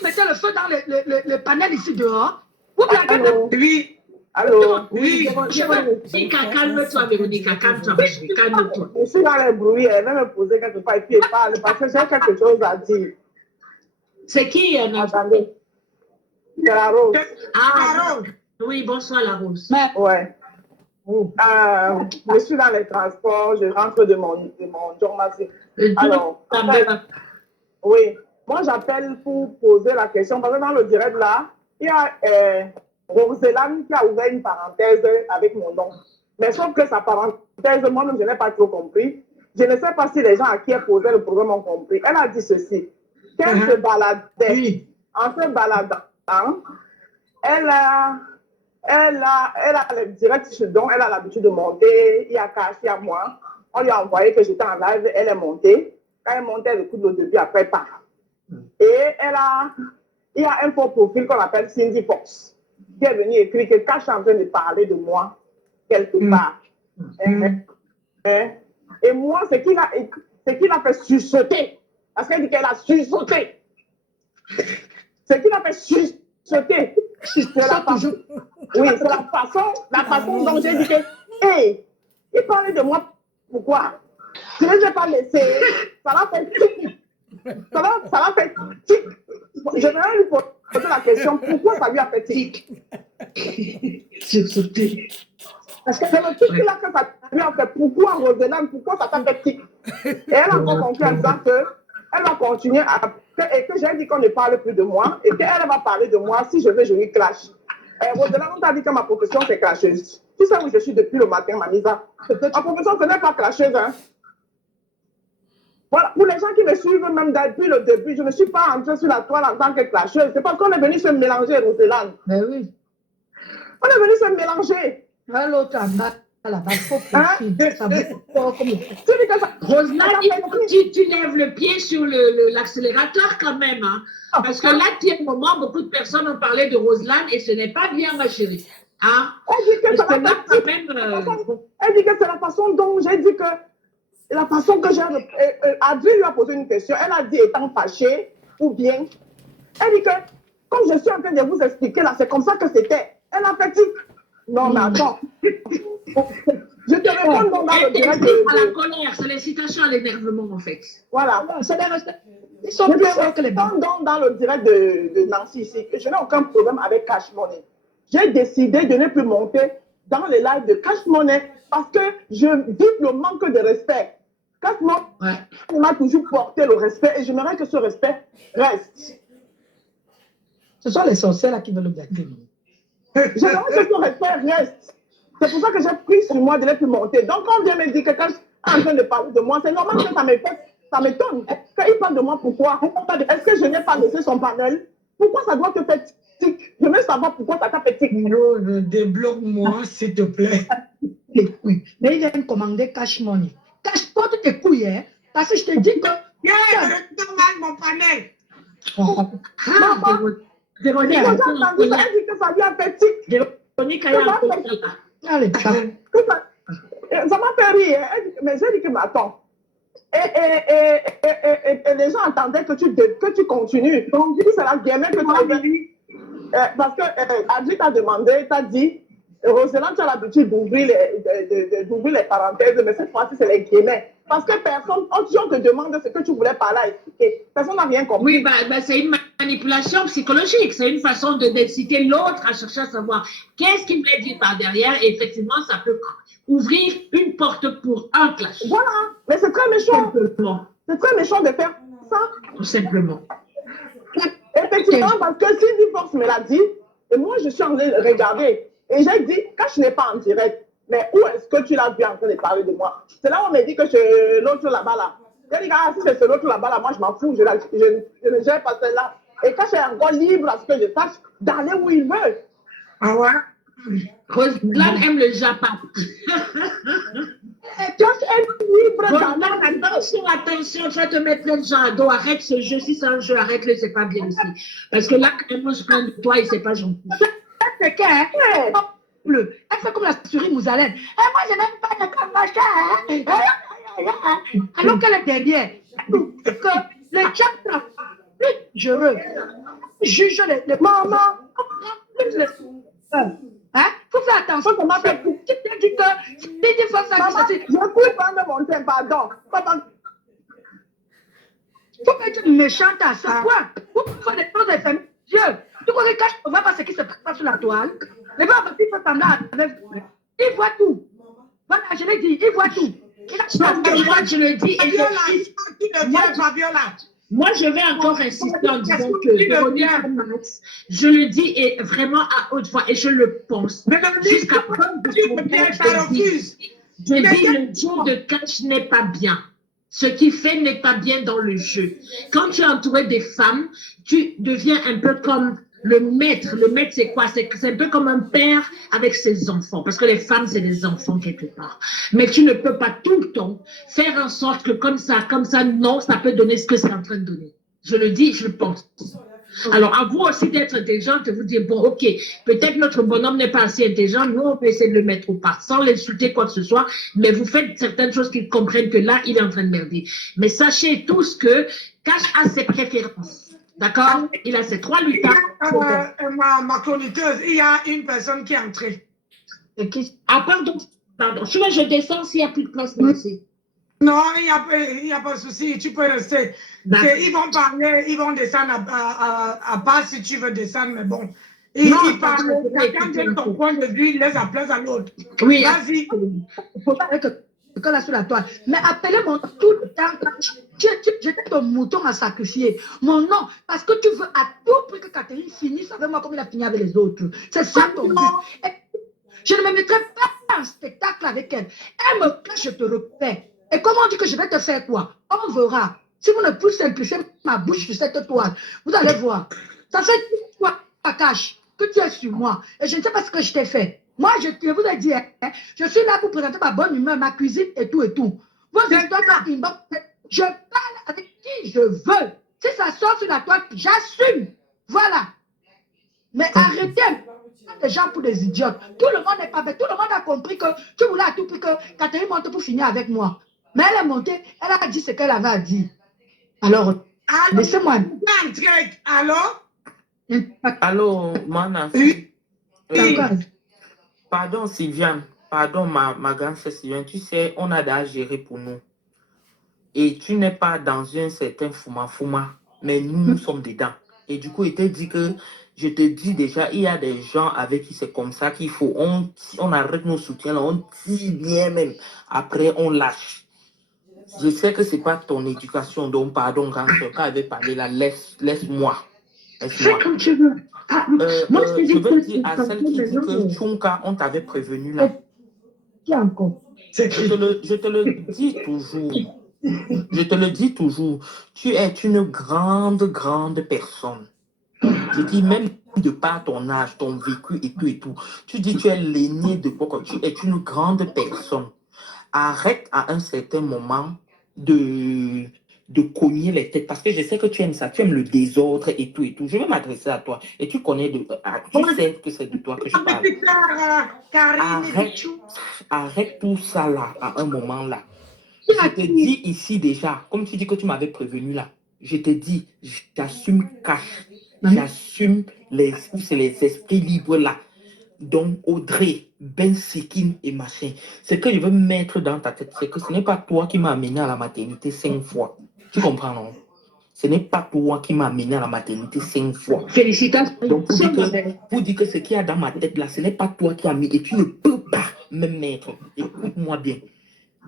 mettez le feu dans le panel ici dehors. Vous blaguez de... Oui. Allô? Oui. Véronica, calme-toi, Véronica, calme-toi, ma chérie, calme-toi. Je suis dans les bruits, elle va me poser quelque part et puis elle parle parce que j'ai quelque chose à dire. C'est qui, Nancy? Attendez. C'est la rose. Ah, oui, bonsoir, la rose. Ouais. Je suis dans les transports, je rentre de mon journal. Alors, oui, moi j'appelle pour poser la question parce que dans le direct là, il y a Roselane qui a ouvert une parenthèse avec mon nom. Mais sauf que sa parenthèse, moi-même je n'ai pas trop compris. Je ne sais pas si les gens à qui elle posait le problème ont compris. Elle a dit ceci, qu'elle se baladait, en se baladant, elle a le direct dont elle a l'habitude de monter. Il y a Cash, il y a moi. On lui a envoyé que j'étais en live, elle est montée. Quand elle montait, elle écoute le début, après, pas. Et il y a un faux profil qu'on appelle Cindy Fox, qui est venu écrire que Cash est en train de parler de moi, quelque part. Et moi, c'est qu'il a fait sursauter. Parce qu'elle dit qu'elle a sursauté. C'est qu'il a fait sursauter. C'est la façon. Oui, c'est la façon dont j'ai dit que, hey, il parlait de moi, pourquoi? Je ne les ai pas laissés, ça l'a fait tic. Ça l'a fait tic. Je vais lui poser la question, pourquoi ça lui a fait tic? Parce que c'est le tic là que ça lui a fait. Pourquoi, Roselane, pourquoi ça t'a fait tic? Et elle a encore conclu en disant qu'elle va continuer et que j'ai dit qu'on ne parle plus de moi et qu'elle va parler de moi si je veux, je lui clash. Roselane, on t'a dit que ma profession, c'est clasheuse. Tu sais où je suis depuis le matin, Manisa. Ma profession, ce n'est pas clasheuse. Hein. Voilà, pour les gens qui me suivent même depuis le début, je ne suis pas entrée sur la toile en tant que clasheuse. C'est parce qu'on est venu se mélanger, Roselane. Mais oui. On est venu se mélanger. L'autre là-bas, faut Roselane, tu lèves le pied sur l'accélérateur quand même. Hein? Parce que là, depuis un moment, beaucoup de personnes ont parlé de Roselane et ce n'est pas bien, ma chérie. Hein? Elle dit que c'est la façon dont j'ai dit que la façon que j'ai... Adri lui a posé une question. Elle a dit étant fâchée ou bien. Elle dit que comme je suis en train de vous expliquer là, c'est comme ça que c'était. Elle a fait tic. Non, mais attends. Je te réponds dans le direct à la colère, c'est l'incitation à l'énervement en fait. Voilà. Ils sont plus forts que les bancs. Dans le direct de Nancy ici, je n'ai aucun problème avec Cash Money. J'ai décidé de ne plus monter dans les lives de Cash Money parce que je vis le manque de respect. Cash Money m'a toujours porté le respect et j'aimerais que ce respect reste. Ce sont les sorcières là qui veulent le gâter. J'aimerais que ce respect reste. C'est pour ça que j'ai pris sur moi de ne plus monter. Donc, quand on vient me dire que Cash est en train de parler de moi, c'est normal que ça m'étonne. Quand il parle de moi, pourquoi? Est-ce que je n'ai pas laissé son panel? Pourquoi ça doit te faire tic? Je veux savoir pourquoi ça t'a fait tic. Non, débloque-moi, s'il te plaît. Les couilles. Mais il vient de commander Cash Money. Cash, porte tes couilles, hein. Parce que je te dis que... Retourne mal mon panel. Véronique, elle dit que ça lui a fait tic. Véronique, elle a allez, ça m'a fait rire. Mais j'ai dit que, mais attends. Et les gens attendaient que tu continues. Donc, c'est la gamine que tu as dit. Parce que Adri t'a demandé, t'a dit, Roselane, tu as l'habitude d'ouvrir les parenthèses, mais cette fois-ci, c'est les guillemets. Parce que personne, si on te demande ce que tu voulais parler à expliquer, personne n'a rien compris. Oui, c'est une manipulation psychologique. C'est une façon d'inciter l'autre à chercher à savoir qu'est-ce qu'il voulait dire par derrière. Et effectivement, ça peut ouvrir une porte pour un clash. Voilà, mais c'est très méchant. C'est très méchant de faire ça. Tout simplement. Effectivement, parce que Cindy Fox me l'a dit, Et moi, je suis en train de regarder. Et j'ai dit, quand je n'ai pas en direct, mais où est-ce que tu l'as vu en train de parler de moi? C'est là où on me dit que c'est l'autre là-bas là. J'ai dit, ah, si c'est l'autre là-bas là, moi je m'en fous, je ne gère pas celle-là. Et quand c'est encore libre à ce que je sache, d'aller où il veut. Ah ouais? Roslan aime le Japon. Attention, tu vas te mettre plein de gens à dos. Arrête ce jeu. Si c'est un jeu, arrête-le, c'est pas bien ici. Parce que là, quand même, je prends de toi et c'est pas gentil. C'est qu'elle elle fait comme la souris Moussalène. Moi, je n'aime pas le machin. Alors qu'elle est derrière. Que les chats, je veux. Juge les mamans. Hein? Faut faire attention. Tu t'es dit que si tu fais ça, je coupe pas de mon temps, pardon. Faut pas être méchante à ce point. Faut faire des choses de famille. Dieu, tu connais quand je ne vois pas ce qui se passe sur la toile. Les gens qui font semblant avec il voit tout. Voilà, je l'ai dit, il voit tout. Moi, je le dis. Moi, je vais encore insister en disant que je le dis et vraiment à haute voix et je le pense. Jusqu'à preuve de je dis le jeu de catch n'est pas bien. Ce qu'il fait n'est pas bien dans le jeu. Quand tu es entouré des femmes, tu deviens un peu comme le maître. Le maître, c'est quoi? C'est un peu comme un père avec ses enfants. Parce que les femmes, c'est des enfants quelque part. Mais tu ne peux pas tout le temps faire en sorte que comme ça, non, ça peut donner ce que c'est en train de donner. Je le dis, je le pense. Alors, à vous aussi d'être intelligente et vous dire, bon, ok, peut-être notre bonhomme n'est pas assez intelligent, nous, on peut essayer de le mettre au pas, sans l'insulter quoi que ce soit, mais vous faites certaines choses qu'ils comprennent que là, il est en train de merder. Mais sachez tous que Cash a ses préférences. D'accord? Il a ses 3 lutteurs. Ma chroniqueuse, il y a une personne qui est entrée. Ah, pardon. Je descends s'il n'y a plus de place de laisser. Non, il n'y a pas de souci, tu peux rester. Ils vont parler, ils vont descendre à part si tu veux descendre, mais bon. Ils parlent, chacun donne ton point de vue, il laisse la place à l'autre. Oui. Vas-y. Il ne faut pas être là sur la toile. Mais appelez-moi tout le temps. J'étais ton mouton à sacrifier. Mon nom, parce que tu veux à tout prix que Catherine finisse avec moi comme il a fini avec les autres. C'est ça ton but. Je ne me mettrai pas en spectacle avec elle. Elle me cache, je te repère. Et comment on dit que je vais te faire quoi? On verra. Si vous ne pouvez simplifier ma bouche sur cette toile, vous allez voir. Ça fait toi, ta cache, que tu es sur moi. Et je ne sais pas ce que je t'ai fait. Moi, je vous ai dit, je suis là pour présenter ma bonne humeur, ma cuisine et tout et tout. Vos histoires je parle avec qui je veux. Si ça sort sur la toile, j'assume. Voilà. Mais arrêtez des gens pour des idiotes. Tout le monde n'est pas fait. Tout le monde a compris que tu voulais à tout prix que Catherine monte pour finir avec moi. Mais elle est montée, elle a dit ce qu'elle avait à dire. Alors, laissez-moi. Allô, Mana. Oui. Pardon, Sylviane. Pardon, ma grande sœur Sylviane. Tu sais, on a déjà géré pour nous. Et tu n'es pas dans un certain fouma, mais nous sommes dedans. Et du coup, il te dit que, je te dis déjà, il y a des gens avec qui c'est comme ça qu'il faut. On arrête nos soutiens, là, on tire bien même. Après, on lâche. Je sais que ce n'est pas ton éducation, donc pardon, grande sœur, quand elle avait parlé là, laisse-moi. Fais comme tu veux. Je veux dire à celle qui dit que Tchunka, on t'avait prévenu là. Je te le dis toujours. Je te le dis toujours. Tu es une grande personne. Je dis même de par ton âge, ton vécu et tout et tout. Tu dis tu es l'aîné de quoi? Tu es une grande personne. Arrête à un certain moment de cogner les têtes parce que je sais que tu aimes ça, tu aimes le désordre et tout et tout. Je vais m'adresser à toi et tu connais tu sais que c'est de toi que je parle. Arrête tout ça là à un moment là. Je te dis ici déjà, comme tu dis que tu m'avais prévenu là, je te dis, j'assume cash, j'assume les esprits libres là. Donc, Audrey, Ben Sikin et machin, ce que je veux mettre dans ta tête, c'est que ce n'est pas toi qui m'as amené à la maternité 5 fois. Tu comprends, non? Ce n'est pas toi qui m'as amené à la maternité 5 fois. Félicitations. Donc, pour dire que ce qu'il y a dans ma tête là, ce n'est pas toi qui as mis et tu ne peux pas me mettre. Écoute-moi bien.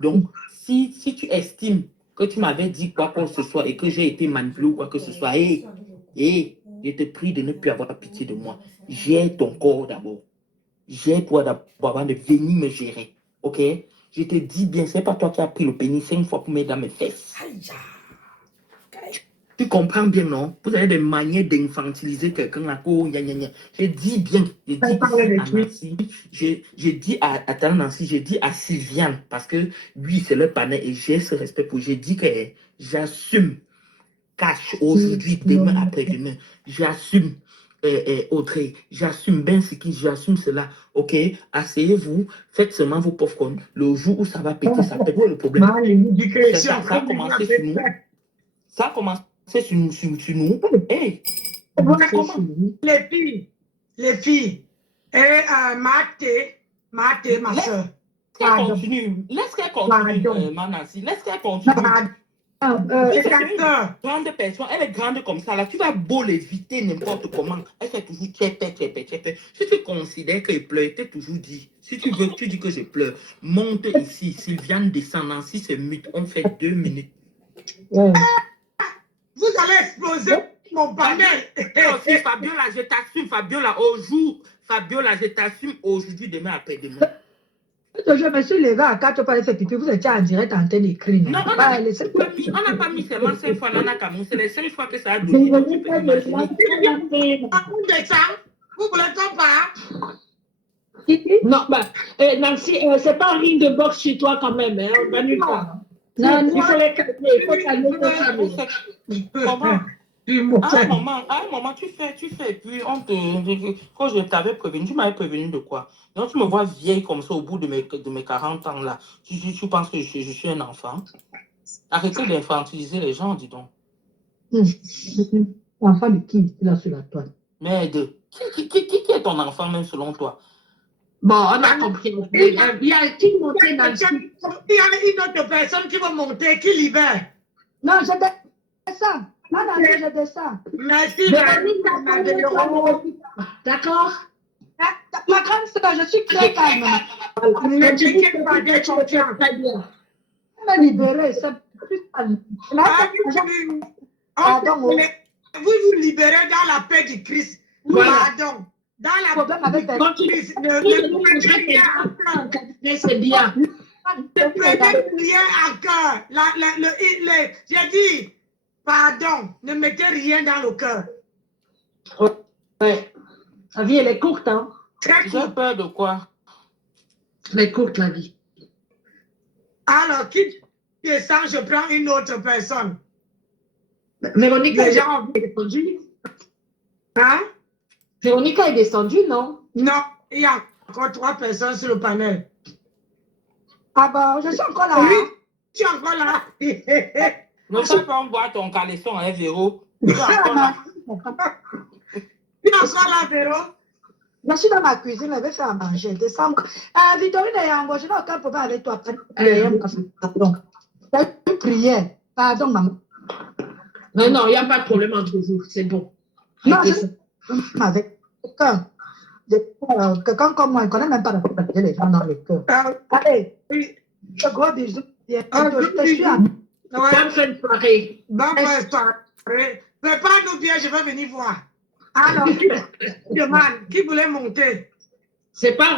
Donc, si tu estimes que tu m'avais dit quoi que ce soit et que j'ai été manipulé ou quoi que ce soit, Je te prie de ne plus avoir pitié de moi. Gère ton corps d'abord. Gère-toi d'abord avant de venir me gérer. OK? Je te dis bien, c'est pas toi qui as pris le pénis 5 fois pour mettre dans mes fesses. Tu comprends bien, non? Vous avez des manières d'infantiliser quelqu'un là. Je dis bien, je dis ici à Nancy, je dis à ta Nancy, je dis à Sylviane, parce que lui, c'est le panel et j'ai ce respect pour. Je dis que j'assume cash aujourd'hui, demain, après-demain. J'assume Audrey, j'assume Ben Siki, j'assume cela. OK? Asseyez-vous, faites seulement vos popcorn. Le jour où ça va péter, ça pète. Quoi le problème? Ça a commencé sur nous. Ça a commencé sur nous. Hey, les filles, et Mathé, ma soeur. Laisse qu'elle continue, Manassi. Laisse qu'elle continue. Grande personne, elle est grande comme ça. Là, tu vas beau l'éviter n'importe comment. Elle fait toujours tchépé. Si tu considères qu'elle pleure, tu toujours dit. Si tu veux, tu dis que je pleure. Monte ici. Sylviane descend. Nancy se mute. On fait 2 minutes. Vous allez exploser mon panel. Aussi, Fabiola, je t'assume, Fabiola, je t'assume aujourd'hui, demain, après-demain. Je me suis levée à 4 pour aller faire pipi. Vous étiez en direct en train d'écrire. Non, on n'a pas mis seulement 5 fois Nana Cameroun. C'est les 5 fois que ça a donné. Donc, tu peux imaginer. Vous voulez qu'on parle? Non, bah, Nancy, c'est pas un ring de boxe chez toi quand même. Hein, on va nulle part. Non, il faut les calmer. Il faut calmer. Comment? À un moment, tu fais, puis quand je t'avais prévenu, tu m'avais prévenu de quoi? Donc, tu me vois vieille comme ça au bout de mes 40 ans là. Tu penses que je suis un enfant? Arrêtez d'infantiliser les gens, dis donc. Enfant de qui, là, sur la toile? Merde. Qui est ton enfant, même selon toi? Bon, on a compris. Il y a qui monter dans le... Il y a une autre personne qui va monter, qui libère. Non, je descends. Non, je descends. Merci, D'accord? Ma grande soeur, je suis très calme. Ne t'inquiète pas, j'ai confiance. Me libérer, c'est plus calme. Vous vous libérez dans la paix du Christ. Pardon. Dans la paix du Christ. C'est bien. Ne prenez rien à cœur. J'ai dit, pardon, ne mettez rien dans le cœur. Ouais. La vie, elle est courte, hein? Très courte. J'ai peur de quoi? Elle est courte, la vie. Alors, qui descend, je prends une autre personne. Véronique est descendue. Hein? Véronique est descendue, non? Non, il y a encore 3 personnes sur le panel. Ah bon, je suis encore là. Oui, tu es encore là. Ne fais pas voir ton caleçon, hein, Véro. Tu es encore là. Tu es encore là, Véro? Je suis dans ma cuisine, je vais faire à manger. Descends. Victorine et Yango, je n'ai aucun problème avec toi. Pardon. C'est une prière. Pardon, maman. Non, il n'y a pas de problème entre vous. C'est bon. Non, avec quelqu'un comme moi, il ne connaît même pas la propriété les gens dans le cœur. Allez, un gros bisou. Bonne fin de soirée. Bonne soirée. Prépare-nous bien, je vais venir voir. Alors, qui voulait monter? C'est pas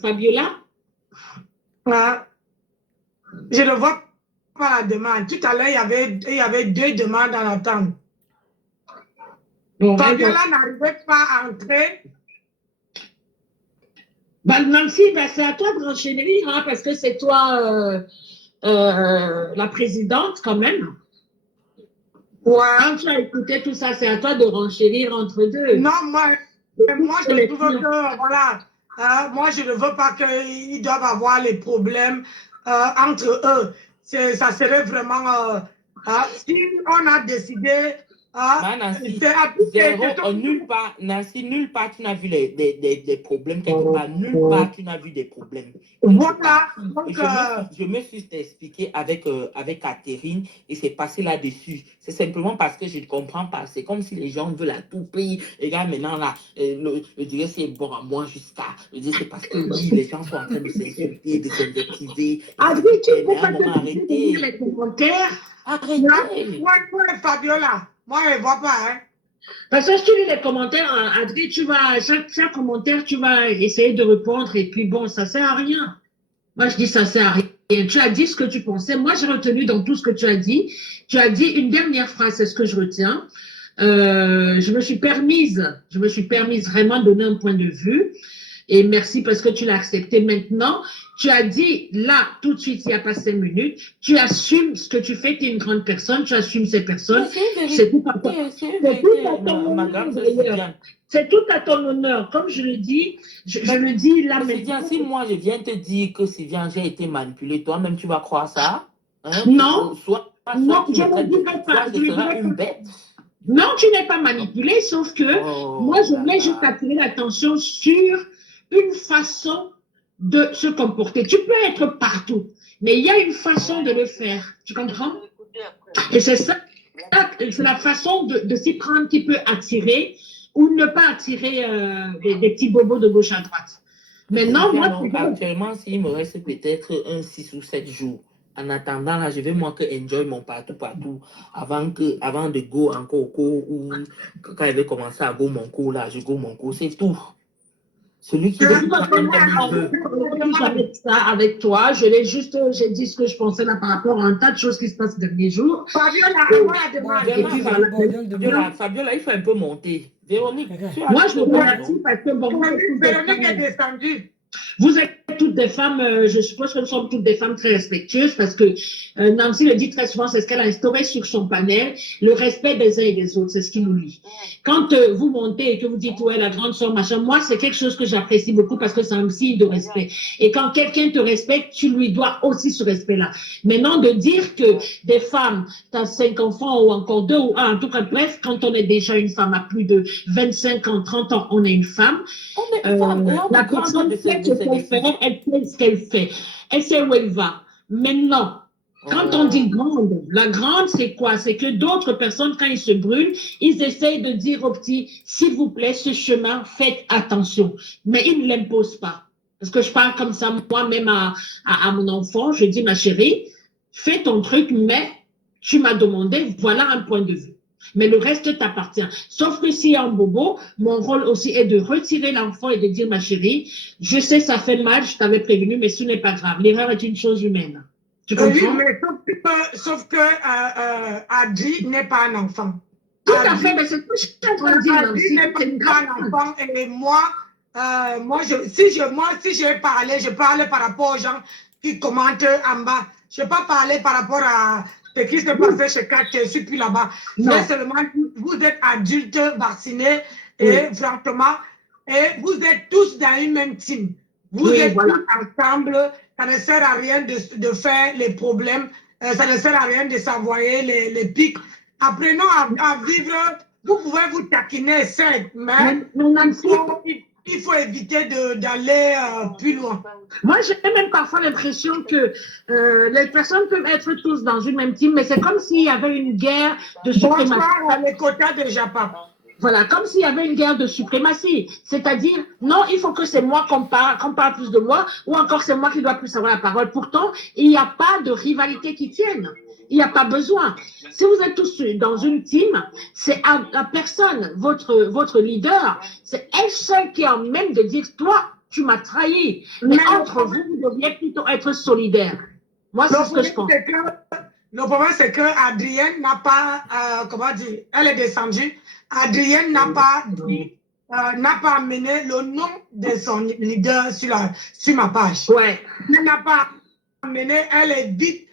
Fabiola? Je ne vois pas la demande. Tout à l'heure, il y avait 2 demandes en attente. Bon, Fabiola n'arrivait pas à entrer. Nancy, c'est à toi de renchérir, hein, parce que c'est toi la présidente quand même. Ouais. Quand tu as écouté tout ça, c'est à toi de renchérir entre deux. Non, moi je trouve que, voilà, moi je ne veux pas qu'ils doivent avoir les problèmes entre eux. Ça serait vraiment, si on a décidé... Nancy, nulle part tu n'as vu des problèmes quelque part. Nulle part tu n'as vu des problèmes. Voilà. Donc, je me suis expliqué avec Catherine et c'est passé là-dessus. C'est simplement parce que je ne comprends pas. C'est comme si les gens veulent à tout prix. Et là, maintenant, là, je dirais c'est bon à moi jusqu'à. Je dis c'est parce que oui, les gens sont en train de s'insulter, de s'invectiver. Adri, tu peux pas te les commentaires. Arrêtez. Moi, Fabiola, moi, je ne vois pas. Hein. Parce que si tu lis les commentaires, Adri, chaque commentaire, tu vas essayer de répondre et puis bon, ça sert à rien. Moi, je dis ça sert à rien. Tu as dit ce que tu pensais. Moi, j'ai retenu dans tout ce que tu as dit. Tu as dit une dernière phrase, c'est ce que je retiens. Je me suis permise vraiment de donner un point de vue. Et merci parce que tu l'as accepté maintenant. Tu as dit là, tout de suite, il n'y a pas 5 minutes, tu assumes ce que tu fais, tu es une grande personne, tu assumes ces personnes. C'est tout à ton honneur. Comme je le dis, je le dis là maintenant. Si moi je viens te dire que Sylviane, j'ai été manipulée, toi-même tu vas croire ça? Hein? Non. Non, je ne dirai pas. Ce sera une bête. Non, tu n'es pas manipulée, sauf que moi, je voulais juste attirer l'attention sur une façon de se comporter. Tu peux être partout, mais il y a une façon de le faire. Tu comprends? Et c'est ça, c'est la façon de s'y prendre qui peut attirer ou ne pas attirer des petits bobos de gauche à droite. Maintenant, moi, actuellement, s'il me reste peut-être un 6 ou 7 jours, en attendant, là, je vais moi que enjoy mon partout avant de go encore au cours ou quand il va commencer à go mon cours, là, je go mon cours, c'est tout. Celui qui veut ça avec toi, j'ai dit ce que je pensais là par rapport à un tas de choses qui se passent ces derniers jours. Fabiola, il faut un peu monter. Véronique, moi je me remercie parce que bon, Véronique est descendue. Vous êtes toutes des femmes, je suppose que nous sommes toutes des femmes très respectueuses parce que Nancy le dit très souvent, c'est ce qu'elle a instauré sur son panel, le respect des uns et des autres, c'est ce qui nous lie. Quand vous montez et que vous dites, ouais, la grande soeur, machin, moi, c'est quelque chose que j'apprécie beaucoup parce que c'est un signe de respect. Et quand quelqu'un te respecte, tu lui dois aussi ce respect-là. Maintenant, de dire que des femmes, tu as 5 enfants ou encore 2 ou 1, en tout cas, bref, quand on est déjà une femme à plus de 25 ans, 30 ans, on est une femme. La personne fait ce qu'elle fait, elle fait ce qu'elle fait. Elle sait où elle va. Maintenant, quand on dit grande, la grande, c'est quoi? C'est que d'autres personnes, quand ils se brûlent, ils essayent de dire aux petits, s'il vous plaît, ce chemin, faites attention. Mais ils ne l'imposent pas. Parce que je parle comme ça, moi-même à mon enfant, je dis, ma chérie, fais ton truc, mais tu m'as demandé, voilà un point de vue. Mais le reste t'appartient. Sauf que s'il y a un bobo, mon rôle aussi est de retirer l'enfant et de dire, ma chérie, je sais, ça fait mal, je t'avais prévenu, mais ce n'est pas grave. L'erreur est une chose humaine. Tu comprends? Oui, mais sauf que Adji n'est pas un enfant. Tout à fait, mais c'est ce que je suis en train de dire. Adji n'est pas un enfant. Et moi, si j'ai parlé, je parle par rapport aux gens qui commentent en bas. Je n'ai pas parlé par rapport à ce qui se passait chez Kat, je ne suis plus là-bas. Mais seulement, vous êtes adultes, vaccinés, et franchement, et vous êtes tous dans une même team. Vous êtes tous ensemble, ça ne sert à rien de faire les problèmes, ça ne sert à rien de s'envoyer les pics. Apprenons à vivre, vous pouvez vous taquiner, certes, mais il faut éviter d'aller plus loin. Moi, j'ai même parfois l'impression que les personnes peuvent être tous dans une même team, mais c'est comme s'il y avait une guerre de suprématie. Bonsoir, les quotas déjà pas. Voilà, comme s'il y avait une guerre de suprématie. C'est-à-dire, non, il faut que c'est moi qu'on parle plus de moi, ou encore c'est moi qui dois plus avoir la parole. Pourtant, il n'y a pas de rivalité qui tienne. Il n'y a pas besoin. Si vous êtes tous dans une team, c'est à la personne, votre leader, c'est elle seule qui a même de dire, toi, tu m'as trahi. Mais entre vous, vous devriez plutôt être solidaires. Moi, c'est ce que je pense. Le problème, c'est que Adrienne n'a pas, comment dire, elle est descendue. Adrienne n'a pas amené le nom de son leader sur ma page. Ouais. Elle n'a pas amené, elle évite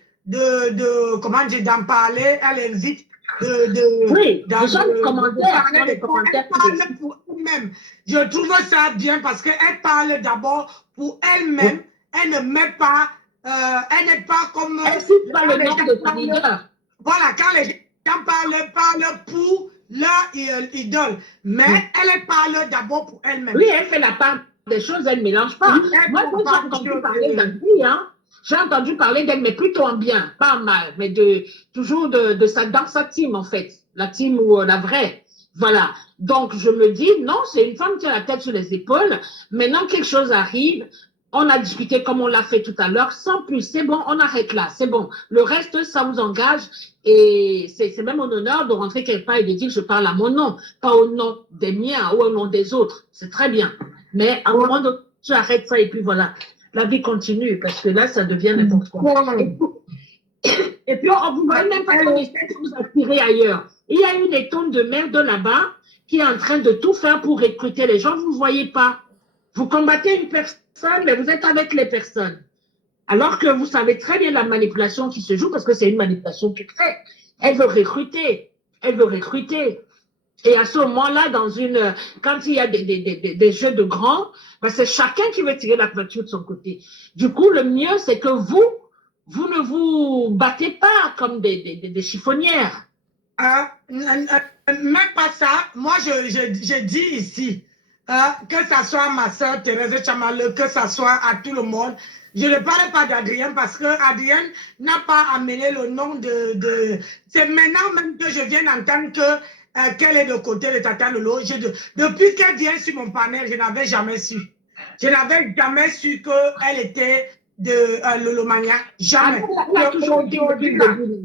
comment dire, d'en parler, elle évite oui, les gens elle parle pour elle-même. Je trouve ça bien parce qu'elle parle d'abord pour elle-même. Elle ne met pas, elle n'est pas comme... Elle cite pas le nom de son leader. Voilà, quand les gens parlent pour leur idole. Mais elle parle d'abord pour elle-même. Oui, elle fait la part des choses, elle ne mélange pas. Moi, j'ai entendu parler d'un fille, hein. J'ai entendu parler d'elle, mais plutôt en bien, pas en mal, mais toujours dans sa team, en fait. La team ou la vraie. Voilà. Donc, je me dis, non, c'est une femme qui a la tête sur les épaules. Maintenant, quelque chose arrive. On a discuté comme on l'a fait tout à l'heure, sans plus. C'est bon, on arrête là, c'est bon. Le reste, ça vous engage. Et c'est même mon honneur de rentrer quelque part et de dire que je parle à mon nom, pas au nom des miens ou au nom des autres. C'est très bien. Mais à un moment donné, j'arrête ça et puis voilà. La vie continue parce que là, ça devient n'importe quoi. Et puis, on vous voit même pas qu'on essaie de vous attirer ailleurs. Il y a une étonne de merde là-bas qui est en train de tout faire pour recruter les gens. Vous ne voyez pas. Vous combattez une personne, mais vous êtes avec les personnes. Alors que vous savez très bien la manipulation qui se joue, parce que c'est une manipulation toute faite. Elle veut recruter. Elle veut recruter. Et à ce moment-là, quand il y a des jeux de grands, ben c'est chacun qui veut tirer la voiture de son côté. Du coup, le mieux, c'est que vous ne vous battez pas comme des chiffonnières. Même pas ça. Moi, je dis ici, que ça soit ma soeur Thérèse Chamaleu, que ça soit à tout le monde. Je ne parle pas d'Adrienne parce que Adrienne n'a pas amené le nom de... C'est maintenant même que je viens d'entendre qu'elle est de côté de Tata Lolo. Depuis qu'elle vient sur mon panel, je n'avais jamais su. Je n'avais jamais su qu'elle était de Lolomania. Jamais. Elle a toujours été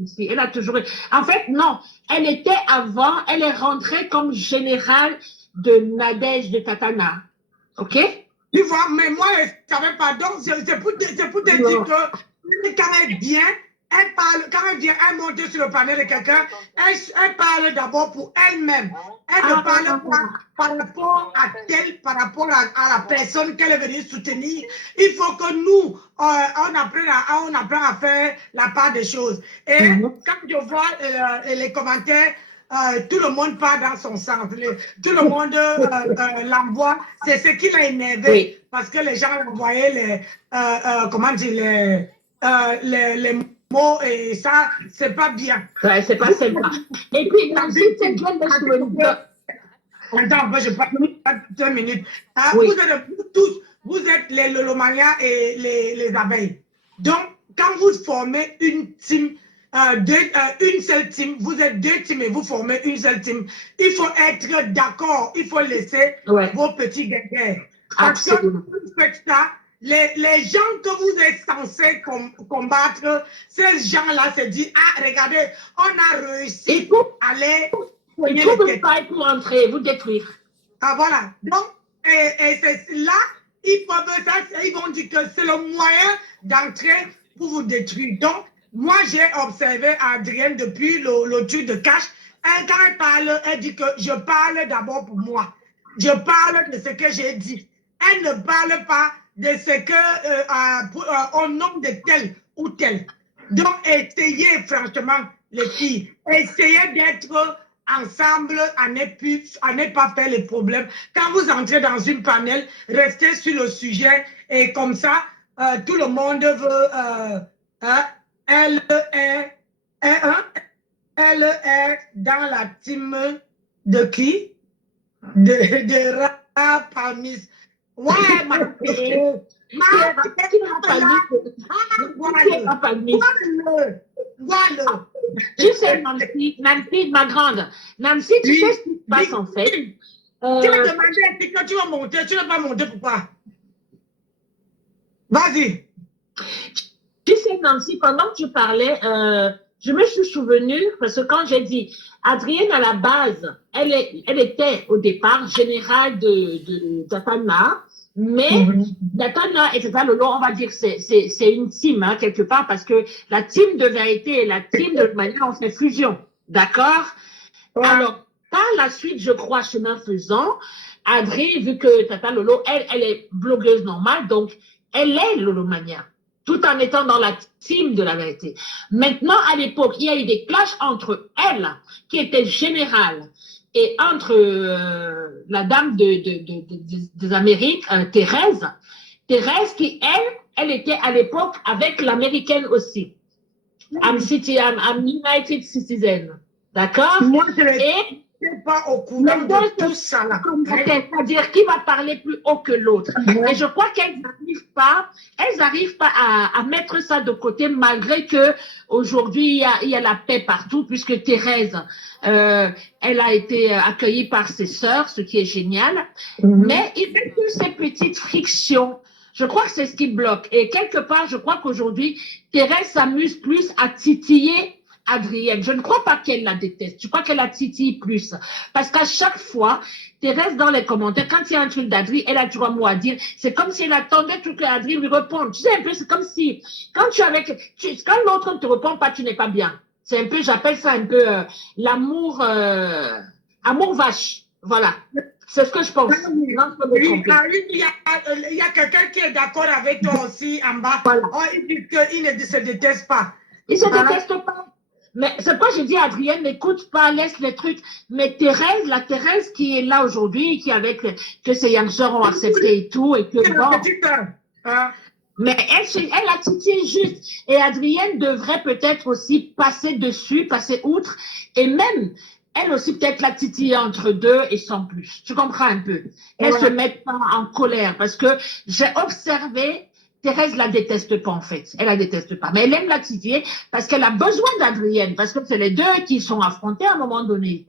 ici. Elle a toujours... En fait, non. Elle était avant, elle est rentrée comme générale de Nadège de Tatana. OK? Tu vois, mais moi, je ne savais pas. Donc, c'est pour te dire que quand elle vient, elle parle, quand elle vient, elle monte sur le panel de quelqu'un, elle parle d'abord pour elle-même. Elle ne parle pas par rapport à tel, par rapport à la personne qu'elle est venue soutenir. Il faut que nous, on apprenne à faire la part des choses. Et quand je vois les commentaires, tout le monde part dans son sens. Tout le monde l'envoie. C'est ce qui l'a énervé. Oui. Parce que les gens envoyaient les mots et ça, c'est pas bien. Ouais, c'est pas sympa. Et puis, Nancy, c'est bien de souvenir. Attends, je parle 2 minutes. Oui. Vous êtes les Lolomania et les abeilles. Donc, quand vous formez une team, une seule team, vous êtes 2 teams et vous formez une seule team. Il faut être d'accord, il faut laisser vos petits guerriers. Parce que vous faites ça, les gens que vous êtes censés combattre, ces gens-là se disent, ah, regardez, on a réussi à les... Ils trouvent une faille pour entrer, vous détruire. Ah, voilà. Donc, et c'est là, ils vont dire que c'est le moyen d'entrer pour vous détruire. Donc, moi, j'ai observé Adrienne depuis le tour de cash. Quand elle parle, elle dit que je parle d'abord pour moi. Je parle de ce que j'ai dit. Elle ne parle pas de ce que, au nom de tel ou tel. Donc, essayez, franchement, les filles, essayez d'être ensemble à ne pas faire les problèmes. Quand vous entrez dans une panel, restez sur le sujet et comme ça, tout le monde veut... elle est dans la team de qui? De Rapamis. Ouais, ma fille. Voilà. Tu sais, Nancy, ma grande. Nancy, tu sais ce qui se passe en fait. Tu vas demander que tu vas monter, tu ne vas pas monter, pourquoi? Vas-y. Tu sais, Nancy, pendant que tu parlais, je me suis souvenue, parce que quand j'ai dit, Adrienne, à la base, elle était au départ générale de Tatana, mais Tatana et Tata Lolo, on va dire, c'est une team, hein, quelque part, parce que la team de vérité et la team de manière, on fait fusion. D'accord? Alors, par la suite, je crois, chemin faisant, Adrienne, vu que Tata Lolo, elle est blogueuse normale, donc elle est Lolomania, tout en étant dans la team de la vérité. Maintenant, à l'époque, il y a eu des clashs entre elle, qui était générale, et entre la dame des Amériques, Thérèse. Thérèse qui, elle était à l'époque avec l'américaine aussi. I'm United Citizen. D'accord? Moi, je n'étais pas au courant de tout ça là. C'est-à-dire qui va parler plus haut que l'autre. Et je crois qu'elles n'arrivent pas à mettre ça de côté malgré que aujourd'hui il y a la paix partout puisque Thérèse, elle a été accueillie par ses sœurs, ce qui est génial. Mais il y a que ces petites frictions. Je crois que c'est ce qui bloque. Et quelque part, je crois qu'aujourd'hui, Thérèse s'amuse plus à titiller Adrienne. Je ne crois pas qu'elle la déteste. Je crois qu'elle la titille plus. Parce qu'à chaque fois, Thérèse, dans les commentaires, quand il y a un truc d'Adri, elle a toujours un mot à dire. C'est comme si elle attendait tout que Adri lui réponde. Tu sais, un peu, c'est comme si, quand quand l'autre ne te répond pas, tu n'es pas bien. C'est un peu, j'appelle ça un peu l'amour, amour vache. Voilà. C'est ce que je pense. Oui, il y a quelqu'un qui est d'accord avec toi aussi en bas. Voilà. Oh, il dit qu'il ne se déteste pas. Ils ne se détestent pas. Mais c'est pourquoi je dis, Adrienne, n'écoute pas, laisse les trucs. Mais Thérèse, la Thérèse qui est là aujourd'hui, qui avec que ses youngsters ont accepté et tout, et que bon. Mais elle a titillé juste. Et Adrienne devrait peut-être aussi passer dessus, passer outre, et même, elle aussi peut-être la titiller entre deux et sans plus. Tu comprends un peu? Elle ne se met pas en colère parce que j'ai observé, Thérèse la déteste pas en fait. Elle la déteste pas. Mais elle aime la titiller parce qu'elle a besoin d'Adrienne, parce que c'est les deux qui sont affrontés à un moment donné.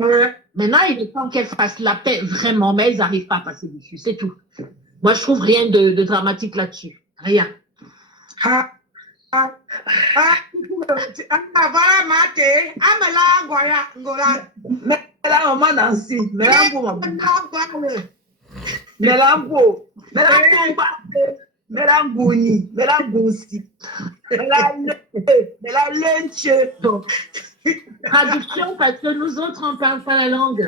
Maintenant, il est temps qu'elle fasse la paix vraiment, mais ils n'arrivent pas à passer dessus. C'est tout. Moi, je trouve rien de dramatique là-dessus. Rien. Voilà, Maté. Amela, Ngola. Mais là, maman Nancy, mais là, maman. Mais là, mais là, Gouni, mais là, Goussi. Mais là, Lunch. Traduction, parce que nous autres, on ne parle pas la langue.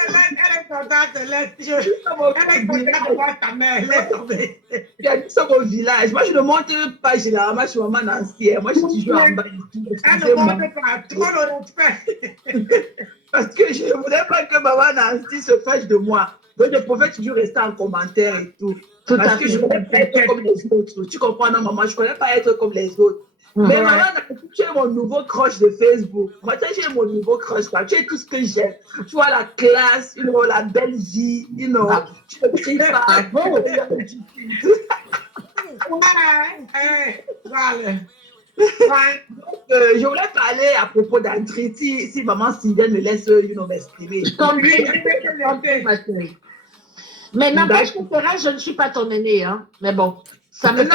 Elle est contente, elle est contente de voir ta mère, elle est tombée. Il y a tout ça au village. Moi, je ne monte pas généralement chez maman Nancy. Moi, je suis toujours en bas. Elle ne monte pas, trop le respect. Parce que je ne voudrais pas que maman Nancy se fâche de moi. Donc, je pouvais toujours rester en commentaire et tout. Parce que je ne voulais pas être comme les autres. Tu comprends, non, maman? Je ne voulais pas être comme les autres. Mais maman, tu es mon nouveau crush de Facebook. Moi, j'ai mon nouveau crush. Tu es tout ce que j'aime. Tu vois la classe, la belle vie, tu ne cries pas. Je voulais parler à propos d'André, si maman Sylviane me laisse m'exprimer. Mais n'empêche que Thérèse, je ne suis pas ton aînée, hein. Mais bon, ça me fait...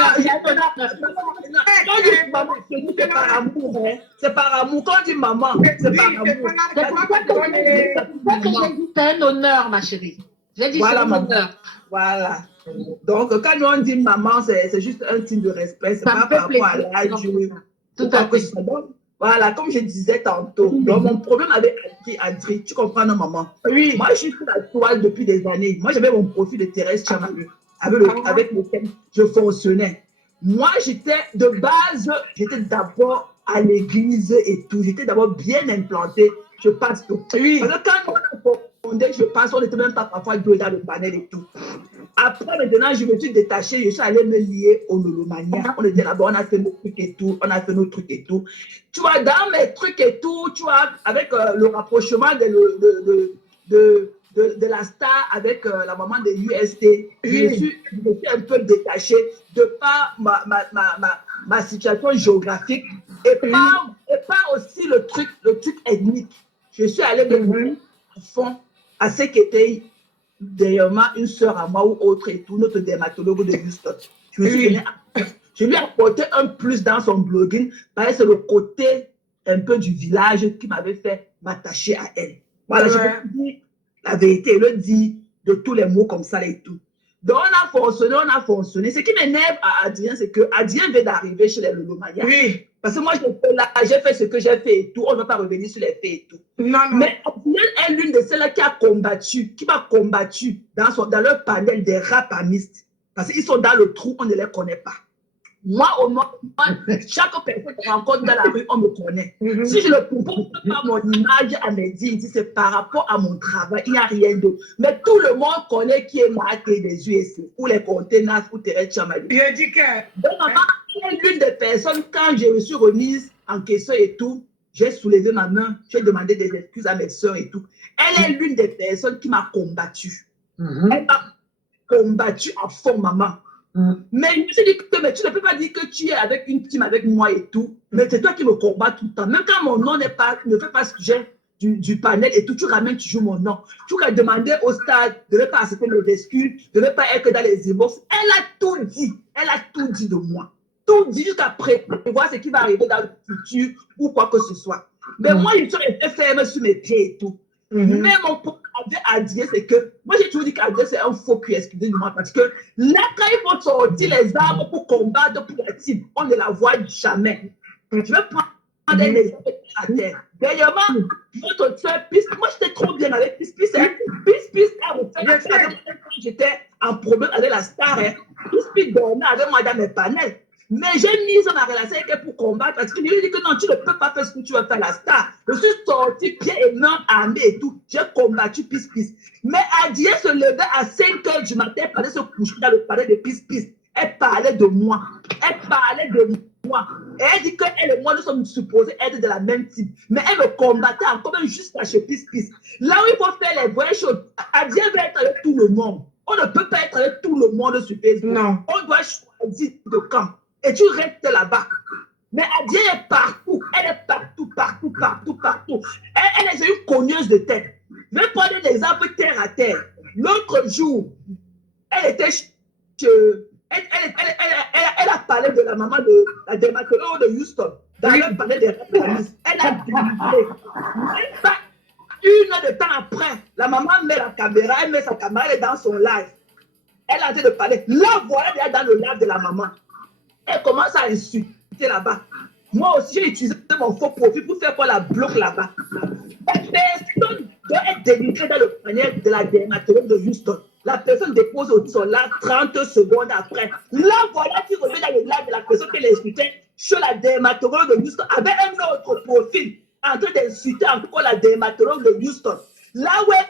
C'est par amour, hein. C'est par amour. Quand on dit maman, c'est par amour. C'est pour ça que j'ai dit c'est un honneur, ma chérie. J'ai dit c'est un honneur. Voilà. Donc, quand on dit maman, c'est juste un signe de respect. C'est pas par rapport à l'âge. Tout à fait. Voilà, comme je disais tantôt. Donc, mon problème avec André, tu comprends, non, maman? Oui. Moi, je suis sur la toile depuis des années. Moi, j'avais mon profil de Thérèse Chamalu, avec lequel je fonctionnais. Moi, de base, j'étais d'abord à l'église et tout. J'étais d'abord bien implantée. Je passe tout. Oui. Parce que quand on a fondé, je passe, on n'était même pas parfois deux dans le panel et tout. Après, maintenant, je me suis détachée, je suis allée me lier au Nolomania. On était là-bas, on a fait nos trucs et tout, Tu vois, dans mes trucs et tout, tu vois, avec le rapprochement de la star avec la maman de UST, je me suis un peu détachée de par ma situation géographique et pas aussi le truc ethnique. Je suis allée me mettre à fond à ce qui était derrière une soeur à moi ou autre et tout, notre dermatologue de Houston. Je lui ai apporté un plus dans son blogging, parce que c'est le côté un peu du village qui m'avait fait m'attacher à elle. Voilà, je peux dire la vérité, elle le dit de tous les mots comme ça et tout. Donc on a fonctionné. Ce qui m'énerve à Adrien, c'est que Adrien vient d'arriver chez les Lolomania. Oui. Parce que moi, j'ai fait ce que j'ai fait et tout. On ne va pas revenir sur les faits et tout. Non. Mais Adrien est l'une de celles qui m'a combattu dans leur panel des rapamistes. Parce qu'ils sont dans le trou, on ne les connaît pas. Moi, au moins, chaque personne que je rencontre dans la rue, on me connaît. Si je ne propose pas mon image à mes dires, c'est par rapport à mon travail, il n'y a rien d'autre. Mais tout le monde connaît qui est marqué des USA, ou les conteneurs, ou Thérèse Chamalu. Il dit que... Donc, maman, elle est l'une des personnes, quand je me suis remise en question et tout, j'ai soulevé ma main, j'ai demandé des excuses à mes soeurs et tout. Elle est l'une des personnes qui m'a combattu. Elle m'a combattu à fond, maman. Mais je me suis dit que mais tu ne peux pas dire que tu es avec une team avec moi et tout, mais c'est toi qui me combats tout le temps. Même quand mon nom ne fait pas ce que j'ai, du panel et tout, tu ramènes toujours mon nom. Tu as demandé au stade de ne pas accepter mes excuses, de ne pas être dans les émotions. Elle a tout dit. Elle a tout dit de moi. Tout dit jusqu'à prévoir ce qui va arriver dans le futur ou quoi que ce soit. Mais moi, je suis restée ferme sur mes pieds et tout. Mais mon point à dire, c'est que moi, j'ai toujours dit qu'Adieu, c'est un faux cul, excusez-moi, parce que là, quand il faut sortir les armes pour combattre pour la team, on ne la voit jamais. Je vais prendre un exemple à terre. D'ailleurs, votre soeur Pisse, moi, j'étais trop bien avec Pisse. Pisse, j'étais en problème avec la star. Pisse dormait avec moi dans mes panels. Mais j'ai mis ma relation avec elle pour combattre parce que je lui ai dit que non, tu ne peux pas faire ce que tu vas faire la star. Je suis sorti pied et main armé et tout. J'ai combattu Pisse. Mais Adieu se levait à 5 h du matin pour aller se coucher dans le palais de Pisse. Elle parlait de moi. Et elle dit qu'elle et moi, nous sommes supposés être de la même type. Mais elle me combattait encore même jusqu'à chez Pisse. Là où il faut faire les vraies choses, Adieu va être avec tout le monde. On ne peut pas être avec tout le monde sur Facebook. Non. On doit choisir de camp. Et tu restes là-bas. Mais Adieu est partout. Elle est partout. Elle est une cogneuse de tête. Je vais prendre des exemples terre à terre. L'autre jour, elle était elle a parlé de la maman de la dermatologue de Houston. D'ailleurs, elle parlait des références. Elle a délivré. Même pas une heure de temps après, la maman met la caméra, elle met sa caméra, elle est dans son live. Elle a en train de parler. Là, voilà déjà dans le live de la maman. Elle commence à insulter là-bas. Moi aussi, j'ai utilisé mon faux profil pour faire quoi la bloque là-bas. La personne doit être délivrée dans le panier de la dermatologue de Houston. La personne dépose son live 30 secondes après. Là, voilà qui revient dans le live de la personne qui l'insultait sur la dermatologue de Houston avec un autre profil en train d'insulter encore la dermatologue de Houston. Là, ouais,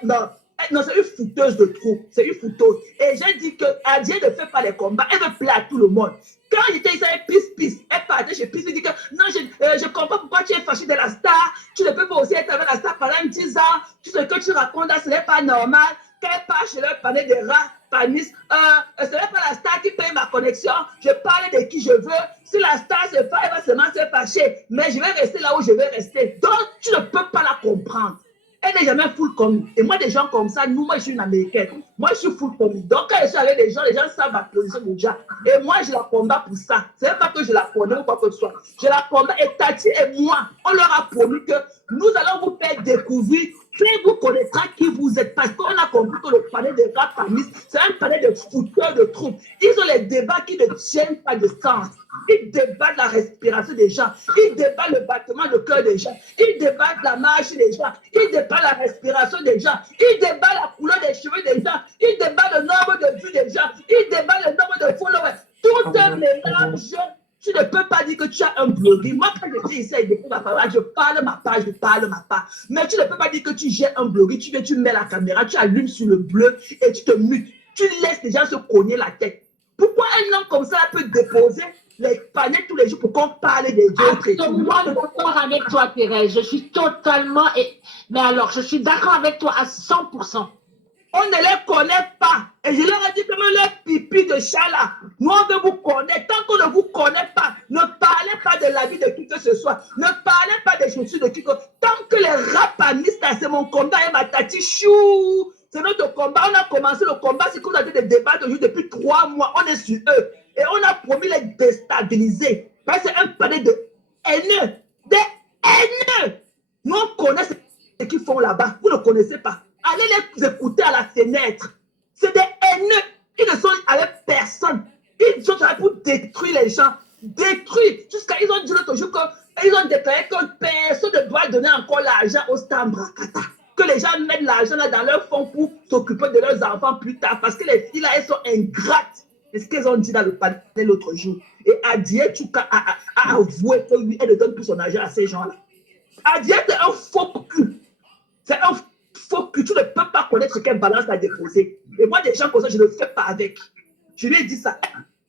non, c'est une fouteuse de trou. C'est une fouteuse. Et j'ai dit que Adieu ne fait pas les combats. Elle veut plaire à tout le monde. Quand j'étais ici avec Pisse, elle partait chez Pisse, elle dit que non, je comprends pourquoi tu es fâché de la star. Tu ne peux pas aussi être avec la star pendant 10 ans. Tout ce que tu racontes là, ce n'est pas normal. Quand elle part chez leur panier de rats, Panis, ce n'est pas la star qui paye ma connexion. Je parle de qui je veux. Si la star se fâche, elle va seulement se fâcher. Mais je vais rester là où je vais rester. Donc, tu ne peux pas la comprendre. Elle n'est jamais full comme. Et moi, des gens comme ça, moi, je suis une Américaine. Moi, je suis full comme. Donc, quand je suis avec des gens, les gens savent ma position déjà. Et moi, je la combats pour ça. Ce n'est pas que je la connais ou quoi que ce soit. Je la combats. Et Tati et moi, on leur a promis que nous allons vous faire découvrir. Puis vous connaîtra qui vous êtes. Parce qu'on a compris que le palais des rats Panis, c'est un palais de fouteurs de troupes. Ils ont les débats qui ne tiennent pas de sens. Ils débattent la respiration des gens. Ils débattent le battement de cœur des gens. Ils débattent la marche des gens. Ils débattent la respiration des gens. Ils débattent la couleur des cheveux des gens. Ils débattent le nombre de vues des gens. Ils débattent le nombre de followers. Tout un mélange. Tu ne peux pas dire que tu as un blogging. Moi, quand je dis ici, je parle ma page. Mais tu ne peux pas dire que tu gères un blogging. Tu mets la caméra, tu allumes sur le bleu et tu te mutes. Tu laisses les gens se cogner la tête. Pourquoi un homme comme ça peut déposer les paniers tous les jours pour qu'on parle des autres? Absolument d'accord avec toi, Thérèse. Je suis totalement... Mais alors, je suis d'accord avec toi à 100%. On ne les connaît pas. Et je leur ai dit que même les pipi de chat là, nous on veut vous connaître. Tant qu'on ne vous connaît pas, ne parlez pas de la vie de qui que ce soit. Ne parlez pas des chaussures de qui que ce soit. Tant que les rapanistes, c'est mon combat et ma tati chou. C'est notre combat. On a commencé le combat. C'est qu'on a des débats depuis 3 mois. On est sur eux. Et on a promis les déstabiliser. Parce que c'est un palais de haineux. Des haineux. Nous on connaît ce qu'ils font là-bas. Vous ne connaissez pas. Allez les écouter à la fenêtre. C'est des haineux. Ils ne sont avec personne. Ils sont là pour détruire les gens. Détruire. Jusqu'à ils ont dit l'autre jour qu'ils ont déclaré que personne ne doit donner encore l'argent au Stambrakata. Que les gens mettent l'argent là dans leur fonds pour s'occuper de leurs enfants plus tard. Parce que les filles là, elles sont ingrates. C'est ce qu'ils ont dit dans le panel l'autre jour. Et Adieu Tchouka a avoué que lui, elle ne donne plus son argent à ces gens-là. Adieu, c'est un faux cul. C'est un faux cul. Tu ne peux pas connaître ce qu'elle balance à déposer. Et moi, des gens comme ça, je ne le fais pas avec. Je lui ai dit ça.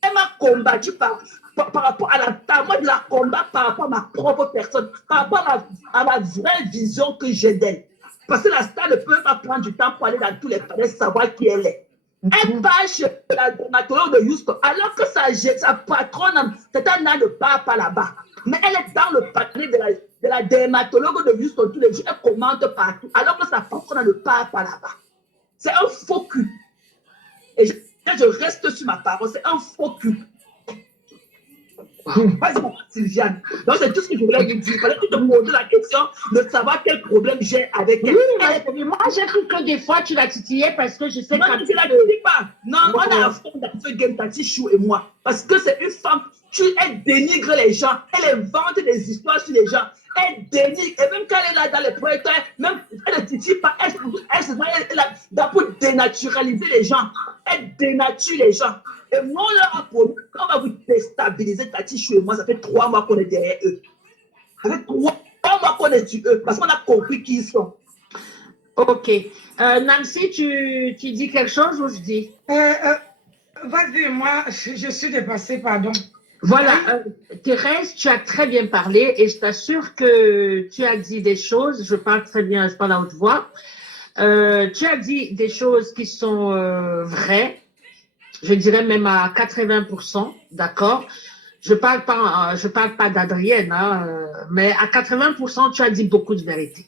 Elle m'a combattu par rapport à la table. Moi, je la combat par rapport à ma propre personne, par rapport à ma vraie vision que j'ai d'elle. Parce que la star ne peut pas prendre du temps pour aller dans tous les palais, savoir qui elle est. Elle part chez la dermatologue de Houston, alors que sa patronne, c'est un âne ne part pas là-bas. Mais elle est dans le panier de la dermatologue de juste tous les jours, elle commente partout, alors que sa patronne ne part pas là-bas. C'est un faux cul. Et je reste sur ma parole, c'est un faux cul. Vas-y, Sylviane. Donc, c'est tout ce que je voulais vous dire. Il fallait que je te pose la question de savoir quel problème j'ai avec elle. Oui, moi, j'ai cru que des fois, tu la titillais parce que je sais Non, que... je ne la titille pas. Non, on a un fond dans ce game, Tati Chou et moi. Parce que c'est une femme, elle dénigre les gens, elle invente des histoires sur les gens, elle dénigre. Et même quand elle est là dans les projets, même elle ne titille pas, elle est là pour dénaturaliser les gens. Elle dénature les gens. Et moi, on leur a promis, on va vous déstabiliser, Tati Chou et moi, ça fait 3 mois qu'on est derrière eux. Ça fait 3 mois qu'on est sur eux, parce qu'on a compris qui ils sont. Ok. Nancy, tu dis quelque chose ou je dis? Vas-y, moi, je suis dépassée, pardon. Voilà, Thérèse, tu as très bien parlé et je t'assure que tu as dit des choses, je parle très bien, je parle à haute voix. Tu as dit des choses qui sont vraies, je dirais même à 80%, d'accord? Je parle pas d'Adrienne, hein, mais à 80%, tu as dit beaucoup de vérité.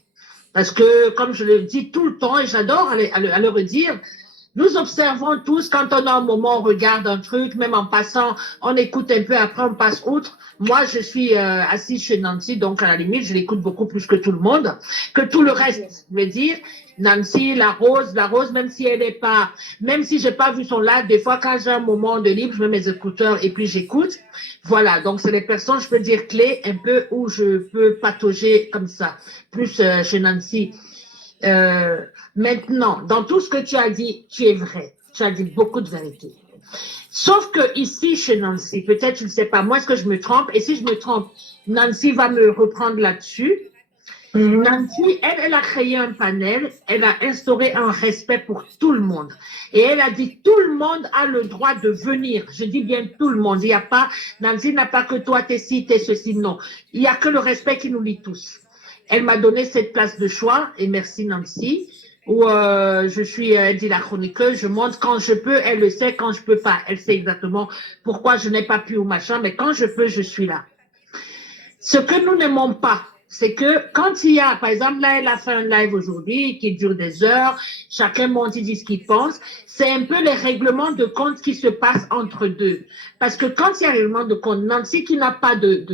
Parce que, comme je le dis tout le temps, et j'adore le redire, nous observons tous, quand on a un moment, on regarde un truc, même en passant, on écoute un peu, après on passe outre. Moi, je suis assise chez Nancy, donc à la limite, je l'écoute beaucoup plus que tout le monde, que tout le reste. Je veux dire, Nancy, la Rose, même si elle n'est pas, même si j'ai pas vu son live, des fois, quand j'ai un moment de libre, je mets mes écouteurs et puis j'écoute. Voilà, donc c'est les personnes, je peux dire, clés, un peu où je peux patauger comme ça. Plus chez Nancy. Maintenant, dans tout ce que tu as dit, tu es vrai. Tu as dit beaucoup de vérité. Sauf que ici, chez Nancy, peut-être, je ne sais pas, moi, est-ce que je me trompe? Et si je me trompe, Nancy va me reprendre là-dessus. Nancy, elle a créé un panel, elle a instauré un respect pour tout le monde. Et elle a dit, tout le monde a le droit de venir. Je dis bien tout le monde. Il n'y a pas, Nancy n'a pas que toi, t'es ci, t'es ceci, non. Il n'y a que le respect qui nous lie tous. Elle m'a donné cette place de choix, et merci Nancy, où je suis, elle dit la chroniqueuse, je montre quand je peux, elle le sait, quand je peux pas. Elle sait exactement pourquoi je n'ai pas pu ou machin, mais quand je peux, je suis là. Ce que nous n'aimons pas, c'est que quand il y a, par exemple, là, elle a fait un live aujourd'hui qui dure des heures, chacun monte, il dit ce qu'il pense, c'est un peu les règlements de compte qui se passent entre deux. Parce que quand il y a un règlement de compte, Nancy qui n'a pas de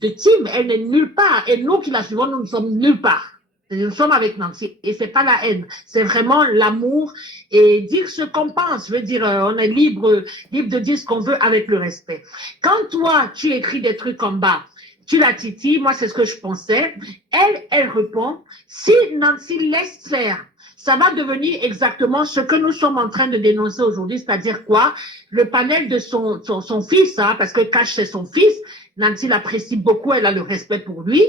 team, elle n'est nulle part. Et nous qui la suivons, nous ne sommes nulle part. Nous sommes avec Nancy. Et c'est pas la haine. C'est vraiment l'amour et dire ce qu'on pense. Je veux dire, on est libre de dire ce qu'on veut avec le respect. Quand toi, tu écris des trucs en bas, tu la titilles, moi c'est ce que je pensais. Elle répond, si Nancy laisse faire, ça va devenir exactement ce que nous sommes en train de dénoncer aujourd'hui, c'est-à-dire quoi? Le panel de son fils, hein, parce que Cash c'est son fils, Nancy l'apprécie beaucoup, elle a le respect pour lui.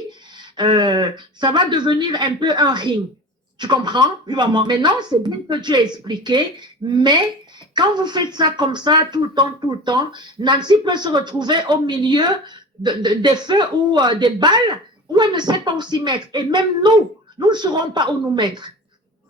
Ça va devenir un peu un ring. Tu comprends? Oui, maman. Maintenant, c'est bien que tu as expliqué, mais quand vous faites ça comme ça tout le temps, Nancy peut se retrouver au milieu des feux ou des balles où elle ne sait pas où s'y mettre. Et même nous ne saurons pas où nous mettre.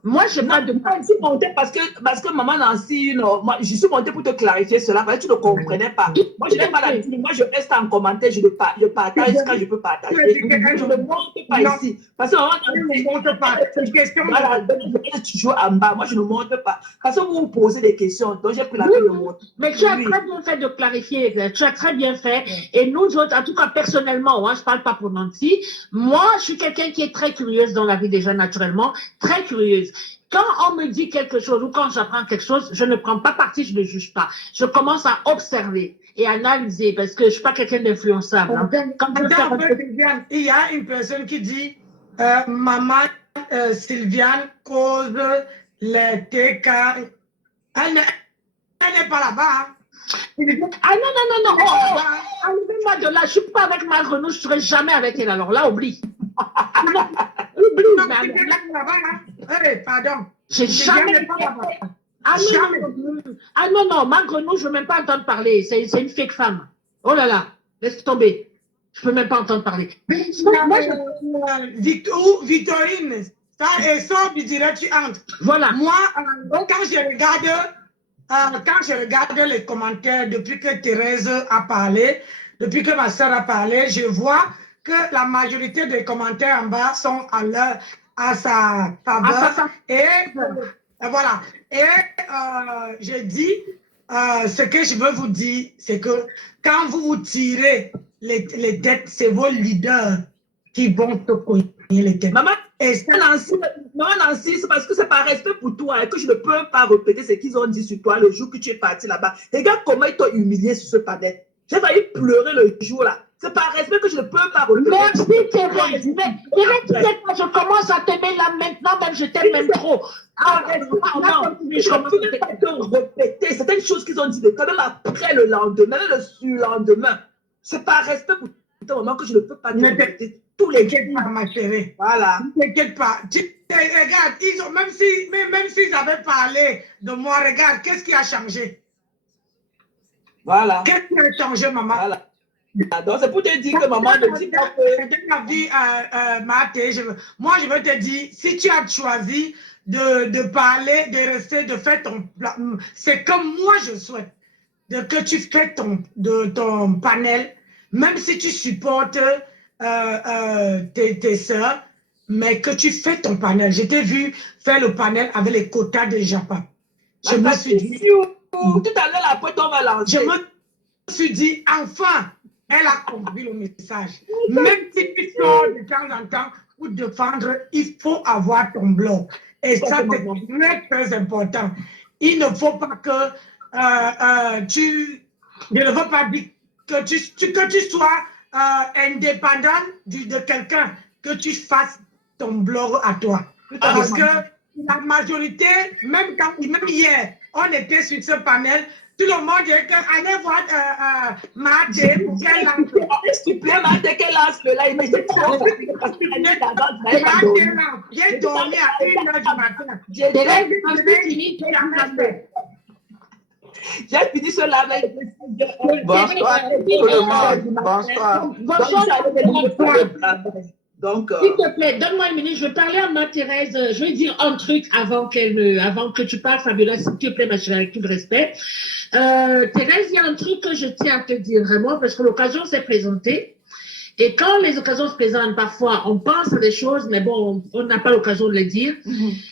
Moi, je n'ai pas de... Je suis montée parce que maman Nancy, non, moi, je suis montée pour te clarifier cela, parce que tu ne comprenais pas. Moi, je n'ai pas l'habitude, moi, je reste en commentaire, je partage quand je peux partager. Je ne monte pas ici. Parce que maman Nancy, voilà, tu joues en bas, moi, je ne monte pas. Parce que vous me posez des questions, donc j'ai pris la peine de monter. Mais tu as très bien fait de clarifier, tu as très bien fait. Et nous autres, en tout cas personnellement, hein, je ne parle pas pour Nancy, moi, je suis quelqu'un qui est très curieuse dans la vie déjà naturellement, très curieuse. Quand on me dit quelque chose ou quand j'apprends quelque chose, je ne prends pas parti, je ne juge pas. Je commence à observer et analyser parce que je ne suis pas quelqu'un d'influençable. Hein. Il y a une personne qui dit maman Sylviane cause les TK. Elle n'est pas là-bas. Ah non. Enlevez-moi de là. Je ne suis pas avec ma Renaud, je ne serai jamais avec elle. Alors là, oublie. Oublie, pardon. J'ai jamais. Ah non, ma Grenou, je ne veux même pas entendre parler. C'est une fake femme. Oh là là, laisse tomber. Je ne peux même pas entendre parler. Victorine, ça est sort du direct, tu entres. Voilà. Moi, quand je regarde les commentaires depuis que Thérèse a parlé, depuis que ma soeur a parlé, je vois que la majorité des commentaires en bas sont à sa faveur. Et voilà. Et je dis, ce que je veux vous dire, c'est que quand vous vous tirez les têtes, c'est vos leaders qui vont te cogner les têtes. Maman, Nancy, c'est parce que c'est par respect pour toi et que je ne peux pas répéter ce qu'ils ont dit sur toi le jour que tu es parti là-bas. Regarde comment ils t'ont humilié sur ce panel. J'ai failli pleurer le jour là. C'est par respect que je ne peux pas répéter. Merci Thérèse. Mais Thérèse, je commence à t'aimer là maintenant, même je t'aime même trop. Je ne peux pas te répéter certaines choses qu'ils ont dit de toi, même après le lendemain, même le surlendemain. C'est par respect pour toi, maman, que je ne peux pas te répéter. Tous les pas, ma chérie. Voilà. Ne t'inquiète pas. Regarde, même s'ils avaient parlé de moi, regarde, qu'est-ce qui a changé? Voilà. Qu'est-ce qui a changé, maman? Voilà. Donc, c'est pour te dire que maman ne dit pas que... Moi, je veux te dire, si tu as choisi de parler, de rester, de faire ton... C'est comme moi, je souhaite que tu fais ton panel, même si tu supportes tes soeurs, mais que tu fais ton panel. Je t'ai vu faire le panel avec les quotas de Japon. Je me suis dit... Tout à l'heure, la porte, on va lancer. Je me suis dit, enfin, elle a compris le message. Même si tu sors de temps en temps pour défendre, il faut avoir ton blog. Et ça, c'est très, très important. Il ne faut pas que je ne veux pas dire que tu sois indépendant de quelqu'un, que tu fasses ton blog à toi. Parce que la majorité, même hier, on était sur ce panel, tout le monde dit allez voir Mathé pour qu'elle lance. S'il te plaît, Mathé, qu'elle lance le live. Mais c'est trop facile parce que j'ai dormi à 1h du matin. J'ai fini ce live. Bonsoir tout le monde. Bonsoir. Donc, s'il te plaît, donne-moi une minute. Je vais parler à Marie-Thérèse. Je vais dire un truc avant que tu parles, Fabiola, s'il te plaît, ma chérie, avec tout le respect. Thérèse, il y a un truc que je tiens à te dire vraiment, parce que l'occasion s'est présentée. Et quand les occasions se présentent, parfois, on pense à des choses, mais bon, on n'a pas l'occasion de les dire.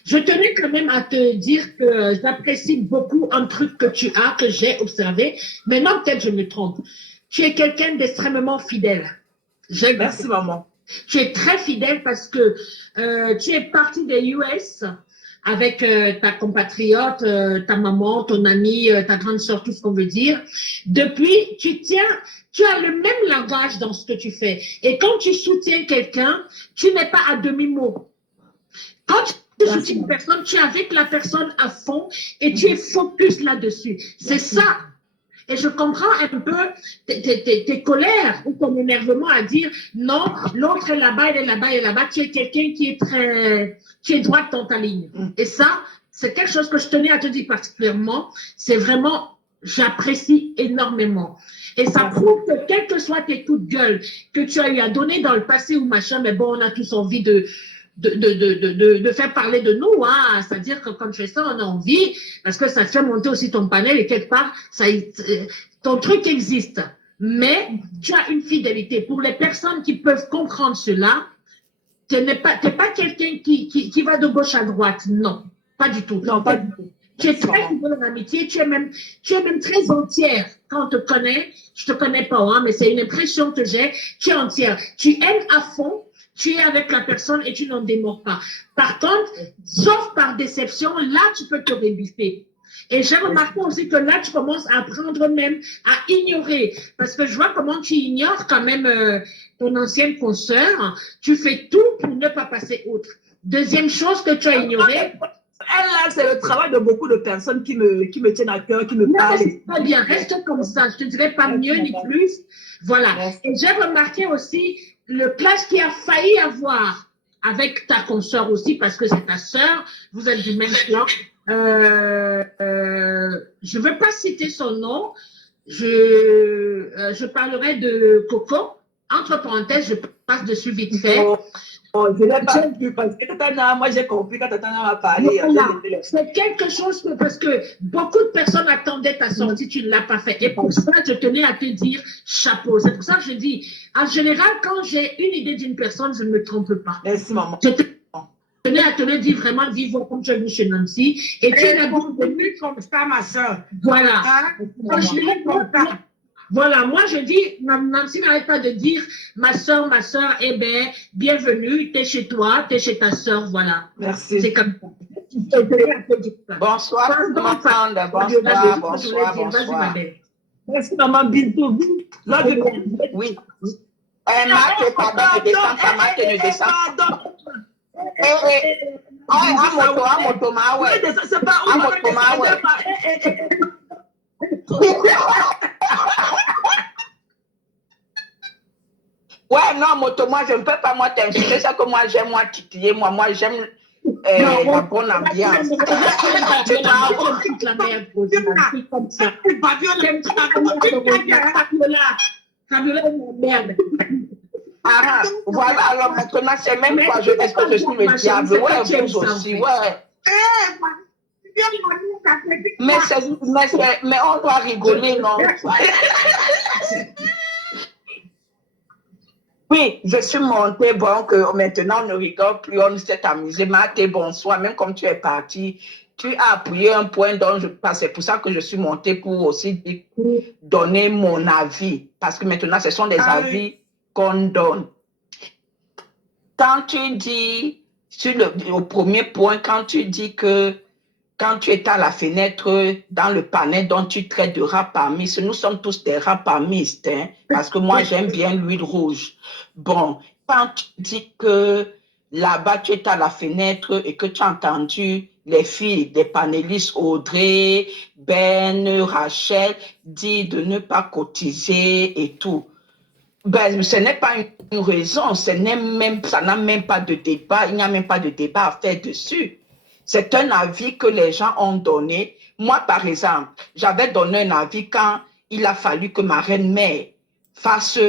Je tenais quand même à te dire que j'apprécie beaucoup un truc que tu as, que j'ai observé. Maintenant, peut-être je me trompe. Tu es quelqu'un d'extrêmement fidèle. Merci, maman. Tu es très fidèle parce que tu es parti des US avec ta compatriote, ta maman, ton amie, ta grande sœur, tout ce qu'on veut dire. Depuis, tu as le même langage dans ce que tu fais. Et quand tu soutiens quelqu'un, tu n'es pas à demi-mot. Quand tu soutiens une personne, tu es avec la personne à fond et tu es focus là-dessus. C'est ça. Et je comprends un peu tes colères ou ton énervement à dire non, l'autre est là-bas, elle est là-bas, elle est là-bas. Tu es quelqu'un qui est droit dans ta ligne. Et ça, c'est quelque chose que je tenais à te dire particulièrement. C'est vraiment, j'apprécie énormément. Et ça prouve que quels que soient tes coups de gueule que tu as eu à donner dans le passé ou machin, mais bon, on a tous envie de faire parler de nous, hein. C'est-à-dire que quand tu fais ça, on a envie, parce que ça te fait monter aussi ton panel et quelque part, ton truc existe. Mais tu as une fidélité. Pour les personnes qui peuvent comprendre cela, tu n'es pas quelqu'un qui va de gauche à droite. Non, pas du tout. Non, pas du tout. Tu es très fidèle en amitié, tu es même très entière. Quand on te connaît, je te connais pas, hein, mais c'est une impression que j'ai, tu es entière. Tu aimes à fond, tu es avec la personne et tu n'en démords pas. Par contre, sauf par déception, là, tu peux te rebiffer. Et j'ai remarqué aussi que là, tu commences à apprendre même à ignorer. Parce que je vois comment tu ignores quand même ton ancienne consoeur. Tu fais tout pour ne pas passer outre. Deuxième chose que tu as ignorée. Elle, là, c'est le travail de beaucoup de personnes qui me tiennent à cœur, qui me parlent. Très bien, reste comme ça. Je ne te dirai pas mieux ni plus. Voilà. Et j'ai remarqué aussi le clash qui a failli avoir avec ta consoeur aussi, parce que c'est ta sœur, vous êtes du même clan. Je ne veux pas citer son nom. Je parlerai de Coco. Entre parenthèses, je passe dessus vite fait. Oh, je n'ai pas vu parce que Tatana, moi j'ai compris quand Tatana m'a parlé. Voilà. C'est quelque chose que, parce que beaucoup de personnes attendaient ta sortie, tu ne l'as pas fait. Et pour ça, je tenais à te dire chapeau. C'est pour ça que je dis, en général, quand j'ai une idée d'une personne, je ne me trompe pas. Merci, maman. Je tenais à te le dire vraiment vivre comme tu as vu chez Nancy. Et tu es bienvenue comme ça, ma soeur. Voilà. Hein? Voilà, moi je dis, Nancy n'arrête pas de dire, ma soeur, eh bien, bienvenue, t'es chez toi, t'es chez ta soeur, voilà. Merci. C'est comme ça. Bonsoir, bonsoir. Merci, maman Bintou. Oui. Marc, pardon, ne descends pas, Marc, ne descends pas. Amoto, ma ouais. C'est pas où Amoto, ma ouais. Ouais, non, moto, moi, je ne peux pas moi t'insulter, c'est que moi, j'aime moi titiller, moi, j'aime la bonne ambiance. Ah, voilà, alors maintenant, c'est même pas, est-ce que je suis le diable? Ouais, vous aussi, ouais. Mais on doit rigoler, non? Oui, je suis montée, bon, que maintenant on ne rigole plus, on s'est amusé. Maté, bonsoir, même comme tu es parti, tu as appuyé un point dont je passe. C'est pour ça que je suis montée pour aussi donner mon avis. Parce que maintenant, ce sont des avis qu'on donne. Quand tu dis, au premier point, quand tu dis que quand tu es à la fenêtre, dans le panel dont tu traites de rapamis, nous sommes tous des rapamistes, hein, parce que moi, j'aime bien l'huile rouge. Bon, quand tu dis que là-bas, tu es à la fenêtre et que tu as entendu les filles des panélistes Audrey, Ben, Rachel, dire de ne pas cotiser et tout. Ben, ce n'est pas une raison, ça n'a même pas de débat, il n'y a même pas de débat à faire dessus. C'est un avis que les gens ont donné. Moi, par exemple, j'avais donné un avis quand il a fallu que ma reine-mère fasse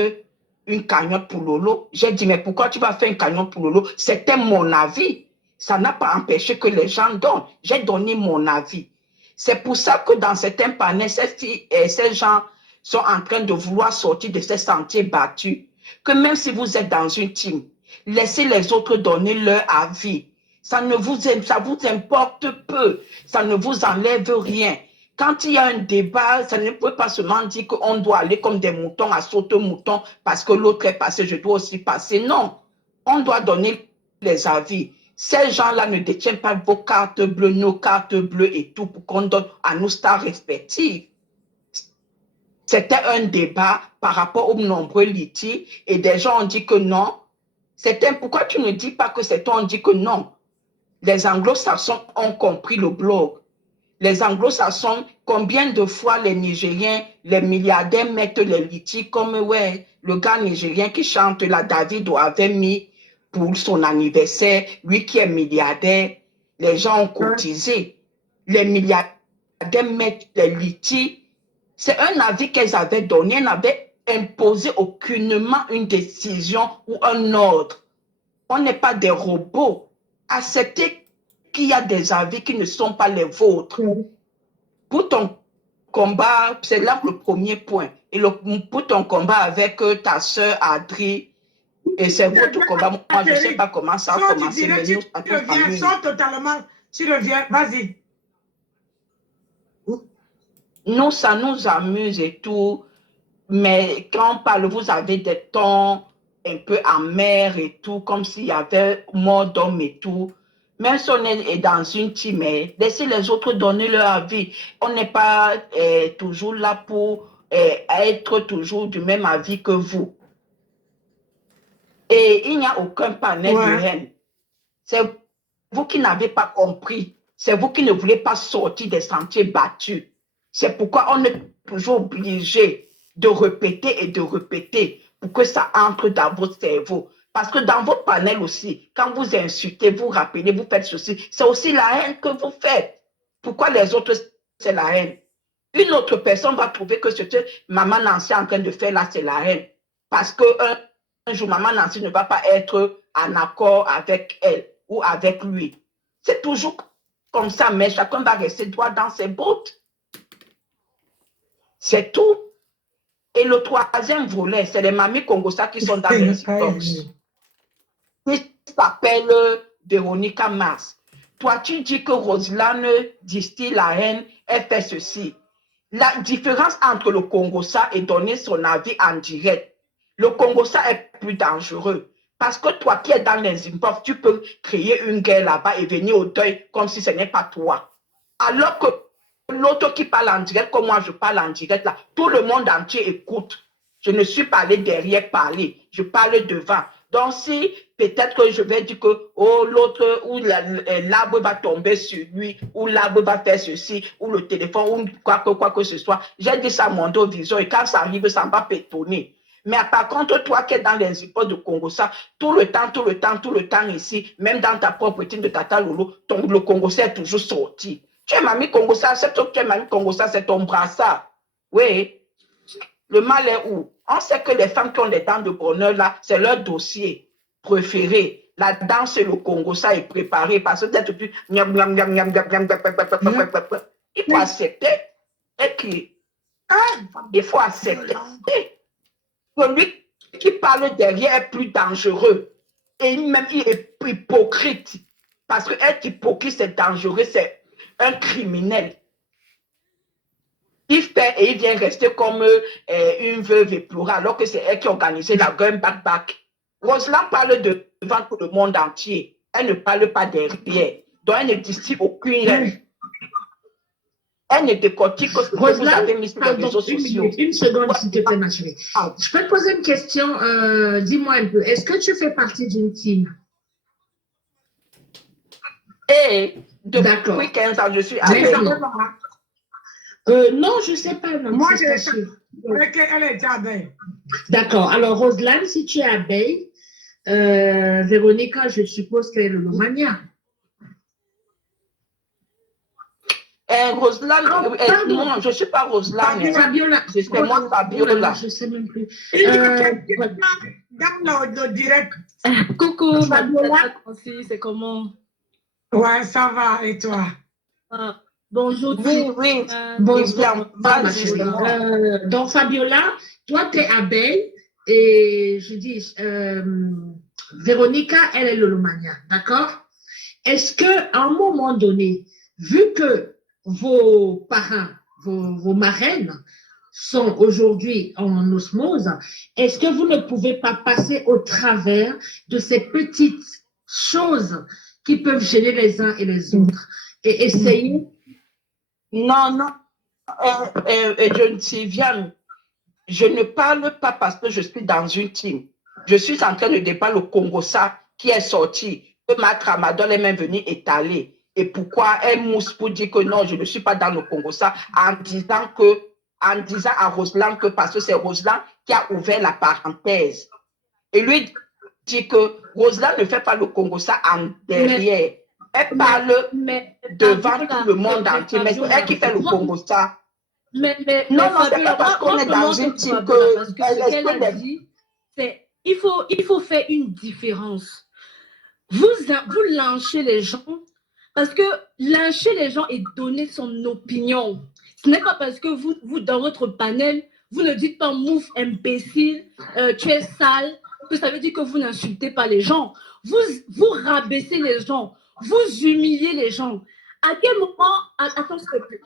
une cagnotte pour Lolo. J'ai dit, mais pourquoi tu vas faire une cagnotte pour Lolo? C'était mon avis. Ça n'a pas empêché que les gens donnent. J'ai donné mon avis. C'est pour ça que dans certains panels, ces gens sont en train de vouloir sortir de ces sentiers battus. Que même si vous êtes dans une team, laissez les autres donner leur avis. Ça vous importe peu. Ça ne vous enlève rien. Quand il y a un débat, ça ne peut pas seulement dire qu'on doit aller comme des moutons à saute-mouton parce que l'autre est passé, je dois aussi passer. Non, on doit donner les avis. Ces gens-là ne détiennent pas vos cartes bleues, nos cartes bleues et tout pour qu'on donne à nos stars respectives. C'était un débat par rapport aux nombreux litiges et des gens ont dit que non. Pourquoi tu ne dis pas que c'est toi, on dit que non? Les anglo-saxons ont compris le blog. Les anglo-saxons, combien de fois les Nigériens, les milliardaires mettent les litiges comme ouais, le gars nigérien qui chante là, David avait mis pour son anniversaire, lui qui est milliardaire, les gens ont cotisé. Les milliardaires mettent les litiges. C'est un avis qu'elles avaient donné, elles n'avaient imposé aucunement une décision ou un ordre. On n'est pas des robots. Acceptez qu'il y a des avis qui ne sont pas les vôtres. Pour ton combat, c'est là le premier point. Et pour ton combat avec ta soeur Adri, et c'est votre combat. Moi, je ne sais pas comment ça a commencé. Mais tu reviens, sors totalement. Tu reviens, vas-y. Nous, ça nous amuse et tout. Mais quand on parle, vous avez des tons un peu amers et tout, comme s'il y avait mort d'homme et tout. Même si on est dans une team, laissez les autres donner leur avis. On n'est pas toujours là pour être toujours du même avis que vous. Et il n'y a aucun panel de haine. C'est vous qui n'avez pas compris. C'est vous qui ne voulez pas sortir des sentiers battus. C'est pourquoi on est toujours obligé de répéter et de répéter pour que ça entre dans votre cerveau. Parce que dans votre panel aussi, quand vous insultez, vous rappelez, vous faites ceci, c'est aussi la haine que vous faites. Pourquoi les autres, c'est la haine? Une autre personne va trouver que ce que maman Nancy est en train de faire là, c'est la haine. Parce qu'un jour, maman Nancy ne va pas être en accord avec elle ou avec lui. C'est toujours comme ça, mais chacun va rester droit dans ses bottes. C'est tout. Et le troisième volet, c'est les mamies Congosa qui sont dans les box. Qui s'appelle Véronica Mars. Toi, tu dis que Roselane distille la haine, elle fait ceci. La différence entre le Congosa et donner son avis en direct. Le Congosa est plus dangereux. Parce que toi qui es dans les inbox, tu peux créer une guerre là-bas et venir au deuil comme si ce n'est pas toi. Alors que l'autre qui parle en direct, comme moi je parle en direct, là, tout le monde entier écoute. Je ne suis pas allé derrière parler, je parle devant. Donc si peut-être que je vais dire que oh, l'autre, ou l'arbre va tomber sur lui, ou l'arbre va faire ceci, ou le téléphone, ou quoi que ce soit, j'ai dit ça à mon dos vision et quand ça arrive, ça va pétonner. Mais par contre, toi qui es dans les histoires de Congo, ça, tout le temps ici, même dans ta propre team de Tata Lolo, le Congo, est toujours sorti. Tu es mamie Congo, ça, c'est ton brassard. Oui. Le mal est où? On sait que les femmes qui ont des dents de bonheur, là, c'est leur dossier préféré. La danse et le Congo, ça est préparé parce que peut-être plus. Il faut accepter. Et puis, il faut accepter. Celui qui parle derrière est plus dangereux. Et même, il est hypocrite. Parce que être hypocrite, c'est dangereux, c'est un criminel. Il fait et il vient rester comme une veuve éplorée, alors que c'est elle qui a organisé la gun back. Roselane parle devant tout le monde entier. Elle ne parle pas derrière. Donc, elle ne distille aucune règle. Elle ne décortique que ce que vous avez mis sur les réseaux sociaux. Une seconde, s'il te plaît, ma chérie. Je peux te poser une question. Dis-moi un peu. Est-ce que tu fais partie d'une team? Depuis 15 ans, je suis avec non, je ne sais pas. Non, moi, je sais qu'elle est abeille. D'accord. Alors, Roselane, si tu es abeille, Véronica, je suppose qu'elle est le Lomania. Roselane, non, je ne suis pas Roselane. Fabiola. C'est moi, Fabiola. Je ne sais même plus. Dans le direct. Coucou, Fabiola. C'est comment? Ouais, ça va. Et toi? Bonjour. Oui. Bonjour. Donc, Fabiola, toi, tu es abeille et je dis, Véronica, elle est Lolomania, d'accord? Est-ce qu'à un moment donné, vu que vos parents, vos marraines sont aujourd'hui en osmose, est-ce que vous ne pouvez pas passer au travers de ces petites choses qui peuvent gêner les uns et les autres et essayer? Non. Viviane, je ne parle pas parce que je suis dans une team. Je suis en train de débattre le Congosa qui est sorti, que ma Tramadol est même venue étaler. Et pourquoi elle mousse pour dire que non, je ne suis pas dans le Congosa en disant à Roselane que parce que c'est Roselane qui a ouvert la parenthèse. Et lui dit que Roselane ne fait pas le Congosa en derrière. Elle parle devant tout le monde entier, mais c'est elle qui fait le Congosa. Non, c'est pas parce qu'on est dans une team que... Parce que ce qu'elle a dit, c'est il faut faire une différence. Vous lâchez les gens, parce que lâcher les gens et donner son opinion, ce n'est pas parce que vous dans votre panel, vous ne dites pas mouf, imbécile, tu es sale, que ça veut dire que vous n'insultez pas les gens. Vous rabaissez les gens, vous humiliez les gens. À quel moment... Attends, s'il te plaît.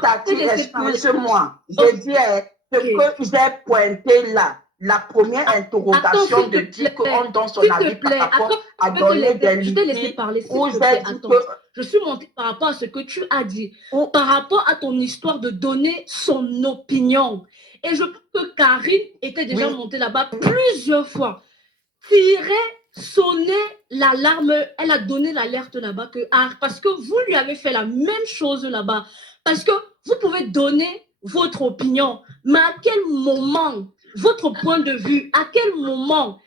Tati, excuse-moi. Je dis ce que j'ai pointé là, la première interrogation de dire qu'on donne son avis par rapport à donner des limites. Je t'ai laissé parler, s'il te plaît. Attends. Je suis montée par rapport à ce que tu as dit, par rapport à ton histoire de donner son opinion. Et je pense que Karine était déjà montée là-bas plusieurs fois. Tirer, sonner l'alarme, elle a donné l'alerte là-bas parce que vous lui avez fait la même chose là-bas. Parce que vous pouvez donner votre opinion, mais à quel moment, votre point de vue, à quel moment,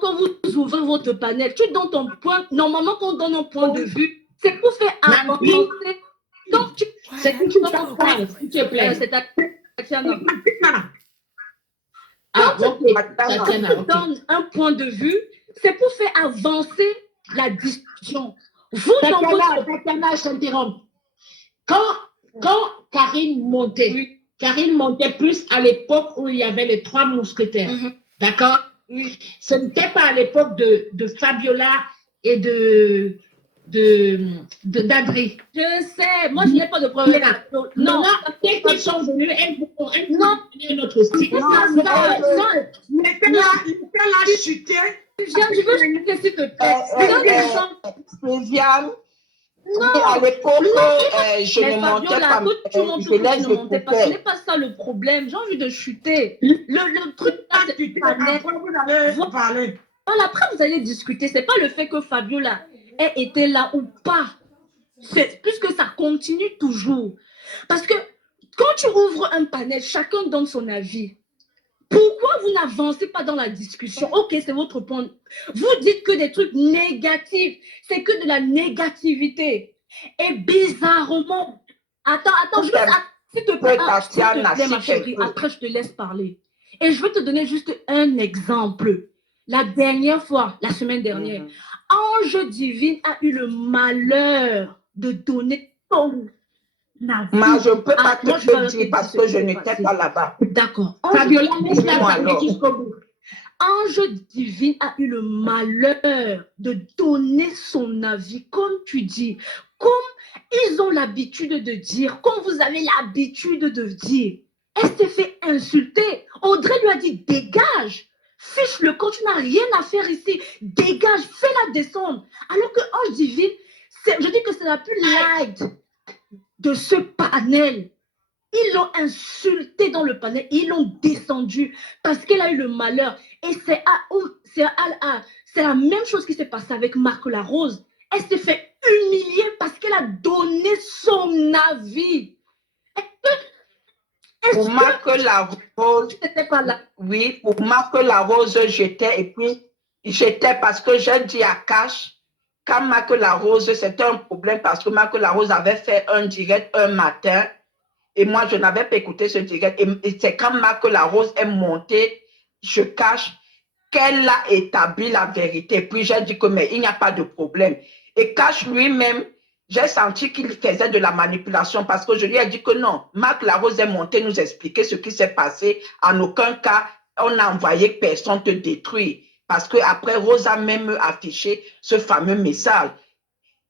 quand vous ouvrez votre panel, tu donnes ton point, normalement quand on donne un point de vue, c'est pour faire avancer. Donc, c'est que tu t'en parles, s'il te plaît. Tatiana. Ah, Quand ok. tu donnes un point de vue, c'est pour faire avancer la discussion. Vous, Tatiana, je t'interromps. Quand Karine montait, oui. Karine montait plus à l'époque où il y avait les 3 mousquetaires. D'accord? Oui. Ce n'était pas à l'époque de Fabiola et d'Adri. Je sais, moi je n'ai pas de problème. Non, dès qu'ils sont venus, elles vont notre style. Laissez-la chuter. Je veux chuter, s'il te plaît. Viviane, à l'époque, je ne montais pas. Tu montes, tu ne montais pas. Ce n'est pas ça le problème. J'ai envie de chuter. Le truc, c'est que vous allez parler. Voilà, après, vous allez discuter. Ce n'est pas le fait que Fabiola ait été là ou pas. C'est plus que ça continue toujours. Parce que quand tu ouvres un panel, chacun donne son avis. Pourquoi vous n'avancez pas dans la discussion? Ok, c'est votre point. Vous dites que des trucs négatifs. C'est que de la négativité. Et bizarrement... Attends, juste... S'il te plaît, ma chérie, après je te laisse parler. Et je vais te donner juste un exemple. La dernière fois, la semaine dernière, Ange Divine a eu le malheur de donner son avis. Mais je ne peux pas te le dire parce que je n'étais pas là-bas. D'accord. Fabiola, jusqu'au bout. Ange Divine a eu le malheur de donner son avis, comme tu dis, comme ils ont l'habitude de dire, comme vous avez l'habitude de dire. Elle s'est fait insulter. Audrey lui a dit, dégage. Fiche le camp, tu n'as rien à faire ici. Dégage, fais-la descendre. Alors que Ange Divine, je dis que c'est la plus light de ce panel. Ils l'ont insulté dans le panel, ils l'ont descendu parce qu'elle a eu le malheur. Et c'est la même chose qui s'est passée avec Marc Larose. Elle s'est fait humilier parce qu'elle a donné son avis. Pour Marc Larose, tu n'étais pas là. Oui, pour Marc Larose, j'étais parce que j'ai dit à Cash, quand Marc Larose, c'était un problème parce que Marc Larose avait fait un direct un matin. Et moi, je n'avais pas écouté ce direct. Et c'est quand Marc Larose est monté, je cache, qu'elle a établi la vérité. Puis j'ai dit que mais il n'y a pas de problème. Et Cash lui-même, j'ai senti qu'il faisait de la manipulation parce que je lui ai dit que non, Marc Larose est monté nous expliquer ce qui s'est passé. En aucun cas, on n'a envoyé personne te détruire. Parce qu'après, Rose a même affiché ce fameux message.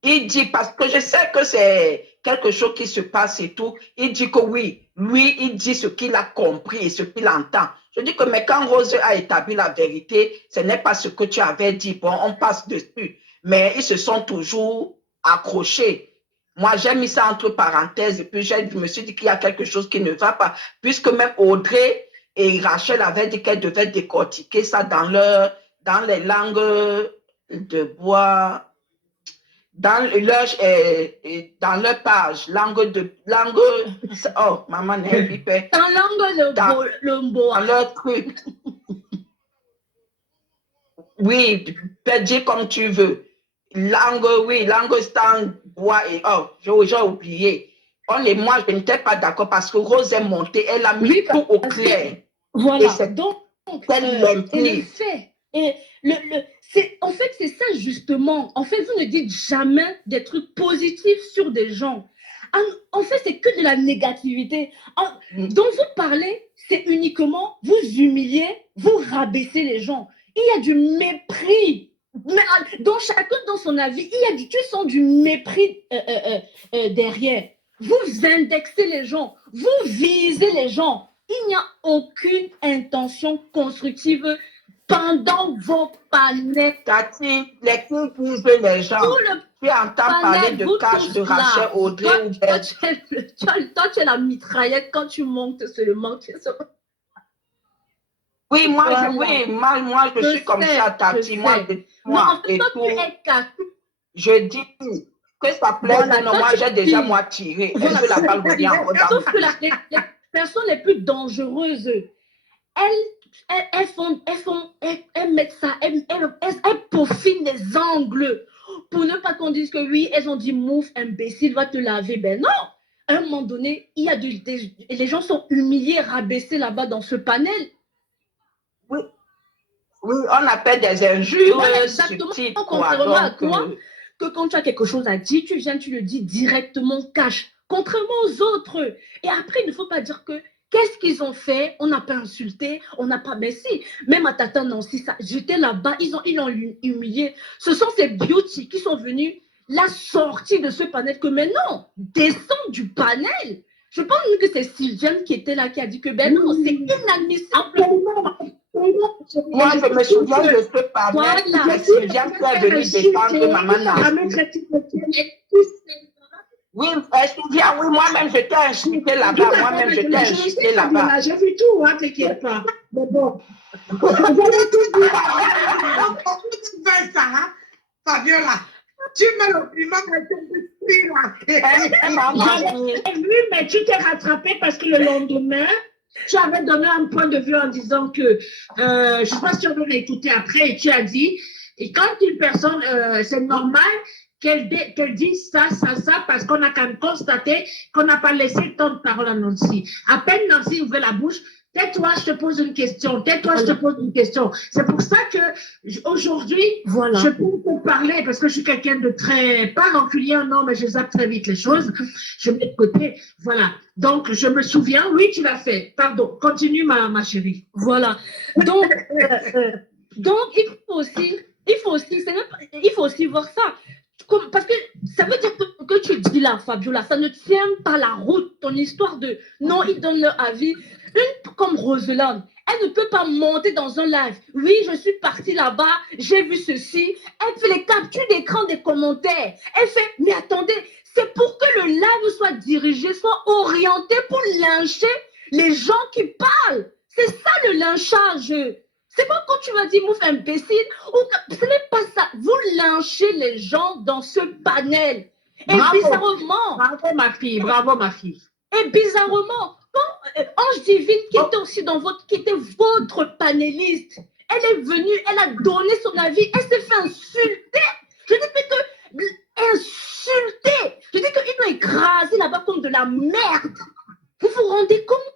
Il dit, parce que je sais que c'est quelque chose qui se passe et tout, il dit que oui, lui, il dit ce qu'il a compris et ce qu'il entend. Je dis que, mais quand Rose a établi la vérité, ce n'est pas ce que tu avais dit. Bon, on passe dessus. Mais ils se sont toujours accrochés. Moi, j'ai mis ça entre parenthèses et puis je me suis dit qu'il y a quelque chose qui ne va pas. Puisque même Audrey et Rachel avaient dit qu'elles devaient décortiquer ça dans les langues de bois. Dans leur page, oh, maman n'est pipé. Dans dans leur truc. Oui, tu peux dire comme tu veux. Langue stand bois et oh, j'ai oublié. Moi, je n'étais pas d'accord parce que Rose est montée, elle a mis tout au clair. Voilà, donc, et le fait, en fait, c'est ça justement. En fait, vous ne dites jamais des trucs positifs sur des gens. En fait, c'est que de la négativité. Dont vous parlez, c'est uniquement vous humilier, vous rabaisser les gens. Il y a du mépris. Mais dans chacun dans son avis, tu sens du mépris derrière. Vous indexez les gens, vous visez les gens. Il n'y a aucune intention constructive pendant vos panels. Tati, les qui visent les gens. Tu entends parler de Cash, de Rachel, Audrey ou Beth. Toi, tu es la mitraillette quand tu montes seulement. Oui, moi, je suis comme ça, Tati. Moi, et tout. Je dis que ça plaît. Non, moi, j'ai déjà moi tiré. Est-ce que la balle revient encore dans Sauf que les personnes les plus dangereuses, elles mettent ça, elles peaufinent les angles pour ne pas qu'on dise que oui, elles ont dit mouf, imbécile, va te laver. Ben non, à un moment donné, il y a les gens sont humiliés, rabaissés là-bas dans ce panel. Oui, oui, on appelle des injures. Voilà, exactement. Subtiles, Contrairement à toi, que quand tu as quelque chose à dire, tu viens, tu le dis directement, cash. Contrairement aux autres. Et après, il ne faut pas dire que qu'est-ce qu'ils ont fait? On n'a pas insulté, on n'a pas... Mais si, même à Tata Nancy, j'étais là-bas, ils l'ont humilié. Ce sont ces beauty qui sont venus la sortie de ce panel que maintenant, descend du panel. Je pense que c'est Sylviane qui était là, qui a dit que ben non, c'est inadmissible. Moi, je me souviens de ce panel. Voilà. Sylviane qui est venue défendre Maman Nancy. Oui, Sylviane, oui, moi-même, j'étais insultée là-bas. Moi-même, j'étais insultée là-bas. J'ai vu tout, hein, t'inquiète pas. Mais bon. Comment tu fais ça, hein, Fabiola? Tu mets l'opinion avec ton J'ai vu, mais tu t'es rattrapé parce que le lendemain, tu avais donné un point de vue en disant que, je ne sais pas si on veut l'écouter après, et tu as dit, et quand une personne, c'est normal qu'elle dise ça, parce qu'on a quand même constaté qu'on n'a pas laissé tant de parole à Nancy. À peine Nancy ouvrait la bouche, tais-toi, je te pose une question. Tais-toi, je te pose une question. C'est pour ça que aujourd'hui, je peux te parler parce que je suis quelqu'un de très, pas rancunier, non, mais je zappe très vite les choses. Je mets de côté. Voilà. Donc, je me souviens, oui, tu l'as fait. Pardon. Continue, ma chérie. Voilà. Donc, il faut aussi voir ça. Parce que ça veut dire que tu dis là, Fabiola, ça ne tient pas la route, ton histoire de non, ils donnent leur avis. Une comme Roselaine, elle ne peut pas monter dans un live. Oui, je suis partie là-bas, j'ai vu ceci. Elle fait les captures d'écran des commentaires. Elle fait, mais attendez, c'est pour que le live soit dirigé, soit orienté pour lyncher les gens qui parlent. C'est ça le lynchage. C'est pas quand tu vas dire mouf imbécile, ce n'est pas ça. Vous lynchez les gens dans ce panel. Et bravo. Bizarrement. Bravo ma fille, bravo ma fille. Et bizarrement, quand Ange Divine qui était aussi qui était votre panéliste, elle est venue, elle a donné son avis, elle s'est fait insulter. Je dis que insulter. Je dis qu'ils l'ont écrasé là-bas comme de la merde. Vous vous rendez compte?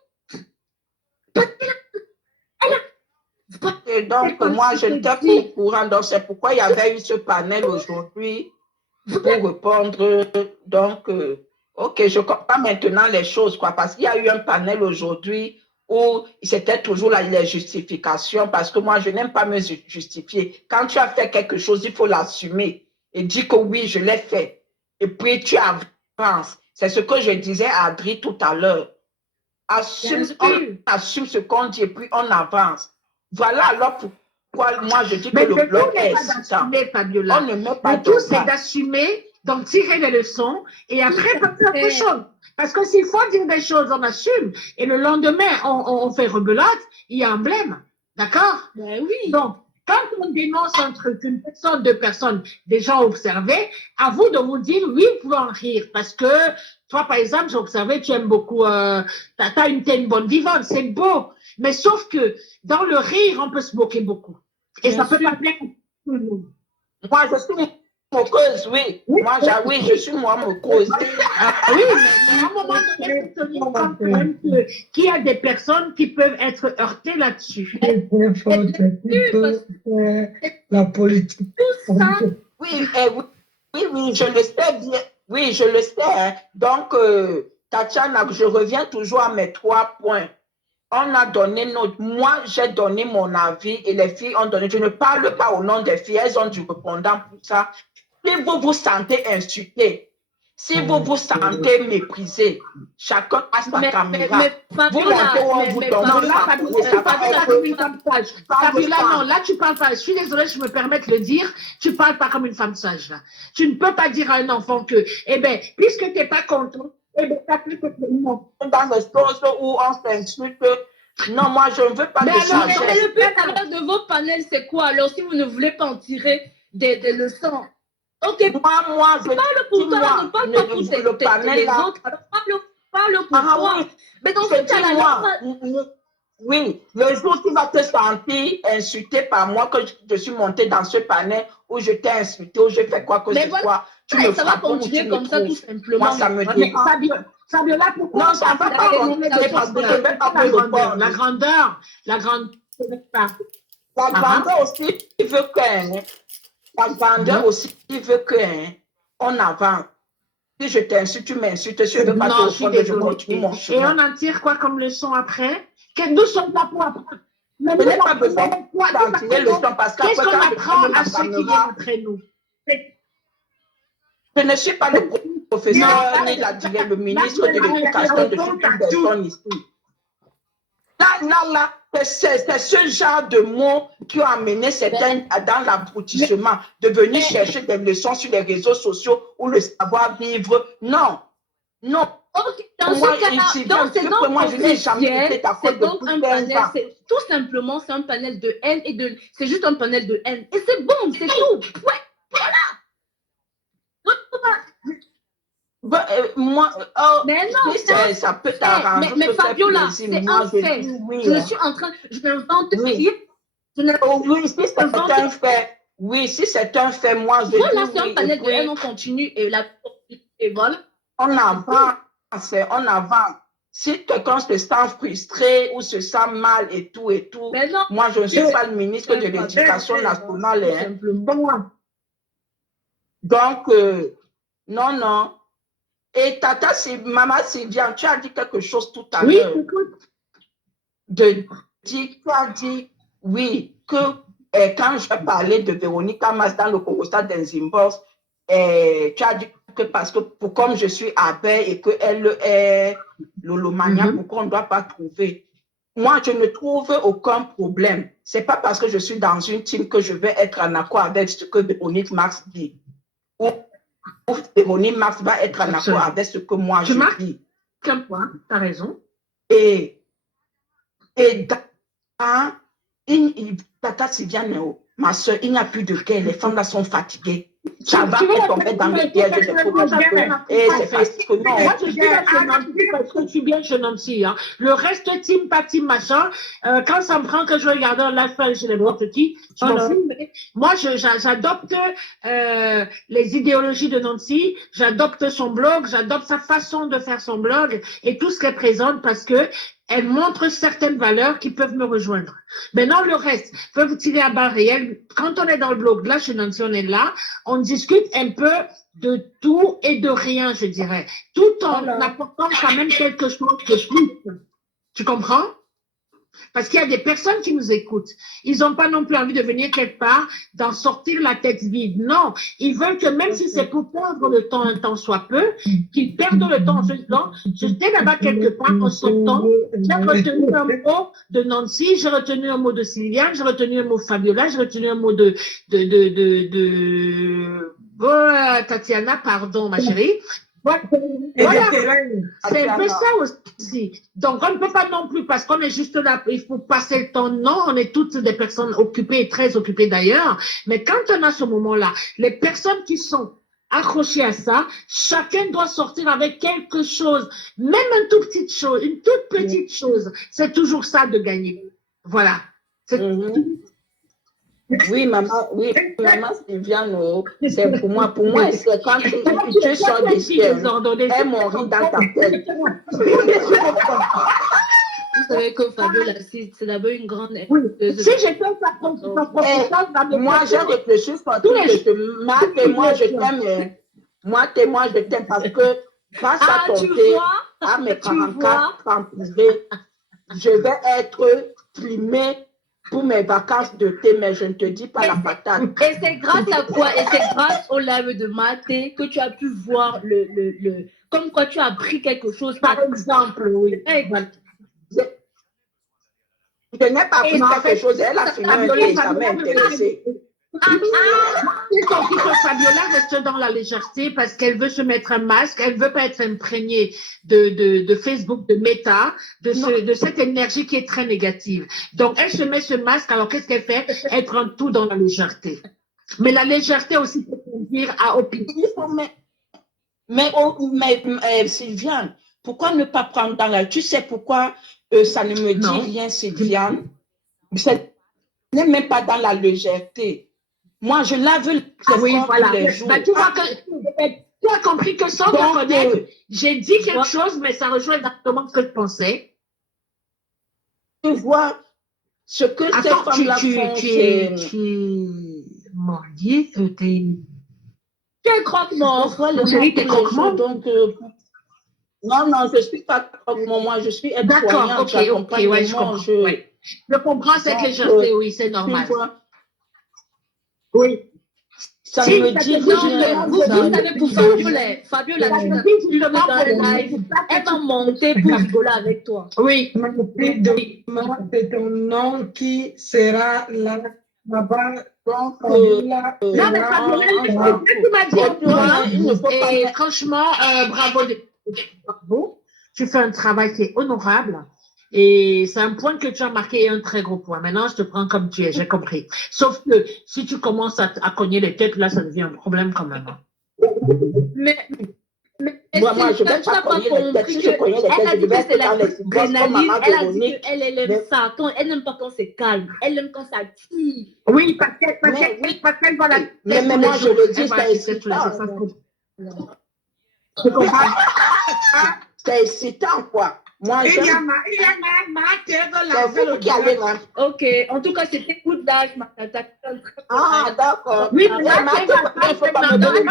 Et donc, moi, je n'étais pas au courant. Donc, c'est pourquoi il y avait eu ce panel aujourd'hui pour répondre. Donc, ok, je comprends maintenant les choses, quoi, parce qu'il y a eu un panel aujourd'hui où c'était toujours les justifications, parce que moi, je n'aime pas me justifier. Quand tu as fait quelque chose, il faut l'assumer et dire que oui, je l'ai fait. Et puis, tu avances. C'est ce que je disais à Adri tout à l'heure. On assume ce qu'on dit et puis on avance. Voilà alors pourquoi moi je dis que le blog est excitant. On ne met pas tout, c'est d'assumer, d'en tirer les leçons et après passer à autre chose. Parce que s'il faut dire des choses, on assume. Et le lendemain, on fait rebelote, il y a un blême. D'accord? Oui. Donc, quand on dénonce un truc, une personne, deux personnes, des gens observés, à vous de vous dire, oui, vous pouvez en rire. Parce que, toi, par exemple, j'ai observé, tu aimes beaucoup, t'as une bonne vivante, c'est beau. Mais sauf que, dans le rire, on peut se moquer beaucoup. Et ça peut pas plaire à tout le monde. Moi, je suis moqueuse, oui. Moi, je suis moi moqueuse. Oui, mais à un moment donné, il faut tenir compte quand même qu'il y a des personnes qui peuvent être heurtées là-dessus. La politique. Tout ça. Oui, je le sais bien. Oui, je le sais. Hein. Donc, Tatiana, je reviens toujours à mes 3 points. On a donné moi, j'ai donné mon avis et les filles ont donné. Je ne parle pas au nom des filles, elles ont du répondant pour ça. Si vous vous sentez insulté, si vous vous sentez méprisé, chacun a sa caméra. Vous montez où on vous donne. Non, là, non, là, tu parles pas. Je suis désolée, je me permets de le dire. Tu parles pas comme une femme sage, là. Tu ne peux pas dire à un enfant que, eh bien, puisque tu n'es pas content, eh bien, t'as plus que non. Dans les choses où on s'insulte, non, moi, je ne veux pas de sagesse. Mais le but alors de vos panels, c'est quoi? Alors, si vous ne voulez pas en tirer des leçons, ok, moi, je parle pour toi, ne parle pas pour les autres. Parle pour toi. Oui. Mais dans ce cas-là, oui, le jour où tu vas te sentir insulté par moi, que je suis montée dans ce panel où je t'ai insulté, où je fais quoi que ce soit, tu me ça va frappes ou tu continuer me comme ça, tout trouves. simplement. Moi, ça me dérange. Fabiola, pourquoi Non, ça ne va pas rentrer parce que je ne vais pas me répondre. La grandeur. La grandeur aussi veut que, la grandeur aussi veut que, on avance. Si je t'insulte, tu m'insultes. Si je ne veux pas te répondre, je continue mon chemin. Et on en tire quoi comme leçon après? Nous sommes là pour apprendre. Je n'ai pas besoin d'en tirer leçon parce qu'après, qu'est-ce qu'on apprend à ceux qui viennent après nous? Je ne suis pas le professeur ni le ministre de l'Éducation de toute personne ici. Là, c'est ce genre de mots qui ont amené certains dans l'abrutissement, de venir chercher des leçons sur les réseaux sociaux ou le savoir-vivre. Non. Okay, dans ce cas-là, c'est donc un panel, tout simplement, c'est un panel de haine c'est juste un panel de haine. Et c'est bon, c'est tout. Ouais, voilà. Mais non, ça peut t'arranger. Mais Fabiola, c'est un fait. Je suis en train, je n'invente rien. Oui, si c'est un fait, moi je voilà, c'est un panel de haine, on continue et voilà. On avance. Si quelqu'un se sent frustré ou se sent mal et tout, moi je ne suis pas le ministre de l'Éducation nationale. Donc, non. Et Maman Sylviane, tu as dit quelque chose tout à l'heure. Tu as dit, oui, que quand je parlais de Véronica Mars dans le Congo d'Enzimbos, tu as dit que parce que comme je suis abeille et qu'elle est Lolomania, pourquoi on ne doit pas trouver? Moi, je ne trouve aucun problème. Ce n'est pas parce que je suis dans une team que je vais être en accord avec ce que Véronique Mars dit. Ou Véronique Mars va être en accord avec ce que moi je dis. Qu'un point, tu as raison. Et Tata Sylviane, ma soeur, il n'y a plus de guerre. Les femmes là sont fatiguées. Ça va tomber dans le piège de et c'est parce que non. Moi, je suis parce que je suis bien chez Nancy. Le reste, team, pas team, machin. Quand ça me prend que je regarde la fin chez les petits, je m'en fous. Moi, j'adopte les idéologies de Nancy, j'adopte son blog, j'adopte sa façon de faire son blog et tout ce qu'elle présente parce que elle montre certaines valeurs qui peuvent me rejoindre. Maintenant, le reste, peuvent tirer à barre réel. Quand on est dans le blog, là, chez Nancy, on est là, on discute un peu de tout et de rien, je dirais, tout en apportant quand même quelque chose de plus. Tu comprends? Parce qu'il y a des personnes qui nous écoutent. Ils n'ont pas non plus envie de venir quelque part, d'en sortir la tête vide. Non, ils veulent que même si c'est pour perdre le temps, un temps soit peu, qu'ils perdent le temps en se disant, j'étais là-bas quelque part en sortant, j'ai retenu un mot de Nancy, j'ai retenu un mot de Sylviane, j'ai retenu un mot de Fabiola, j'ai retenu un mot de Tatiana, pardon ma chérie. Voilà, c'est un peu ça aussi. Donc, on ne peut pas non plus, parce qu'on est juste là, il faut passer le temps. Non, on est toutes des personnes occupées, très occupées d'ailleurs. Mais quand on a ce moment-là, les personnes qui sont accrochées à ça, chacun doit sortir avec quelque chose, même une toute petite chose. C'est toujours ça de gagner. Voilà. Oui, maman Sylviane, c'est pour moi, c'est quand tu sors des ciels, elle mourit dans ta tête. Vous savez que Fabiola, c'est d'abord une grande... Si j'étais sa professeure, moi, j'ai réfléchi sur tout que je te marque et moi, je t'aime. Moi, je t'aime parce que grâce à ton thé, à mes 44 ans privés, je vais être primée pour mes vacances de thé, mais je ne te dis pas la patate. Et c'est grâce à quoi? Et c'est grâce au live de Maté que tu as pu voir comme quoi tu as appris quelque chose. Par exemple, oui. Je n'ai pas appris quelque chose. Elle a fini un thé, ça m'a intéressé. Fabiola reste dans la légèreté parce qu'elle veut se mettre un masque, elle veut pas être imprégnée de Facebook, de Meta, de cette énergie qui est très négative. Donc elle se met ce masque, alors qu'est-ce qu'elle fait? Elle prend tout dans la légèreté. Mais la légèreté aussi peut conduire à opinion. Mais Sylviane, pourquoi ne pas prendre dans la... Tu sais pourquoi ça ne me dit rien, Sylviane? Ce n'est même pas dans la légèreté. Moi, je lave les voilà. les jours. Tu vois que Tu as compris que sans te connaître, j'ai dit quelque chose, mais ça rejoint exactement ce que je pensais. Tu vois, ce que ces femmes-là font, c'est... Mon Dieu, Quel croque-mort? Chérie, t'es croque-mort? Donc, non, je ne suis pas croque-mort, moi, je suis aide-soignante. D'accord, ok, ouais, je comprends. Je comprends cette légèreté, oui, c'est normal. Oui. Ça me dit que vous savez, pour Fabiola, tu le mets dans le live, elle va monter pour rigoler avec toi. Oui. C'est ton nom qui sera là-bas. Non, mais Fabiola, tu m'as dit, et franchement, bravo. Tu fais un travail qui est honorable. Et c'est un point que tu as marqué et un très gros point. Maintenant, je te prends comme tu es, j'ai compris. Sauf que si tu commences à cogner les têtes, là, ça devient un problème quand même. Mais moi, je vais pas cogner les têtes. Si je cognais les têtes, je vais être dans les adrénaline. Elle a dit qu'elle aime ça. Elle n'aime pas quand c'est calme. Elle aime quand ça tire. Oui, parce qu'elle va la tête. Mais moi, je le dis, c'est excitant. C'est excitant, quoi. Moi, c'est vous qui allez là. Ok, en tout cas, c'était good life, ma tata. Ah, d'accord. Oui, mais il ne faut pas me donner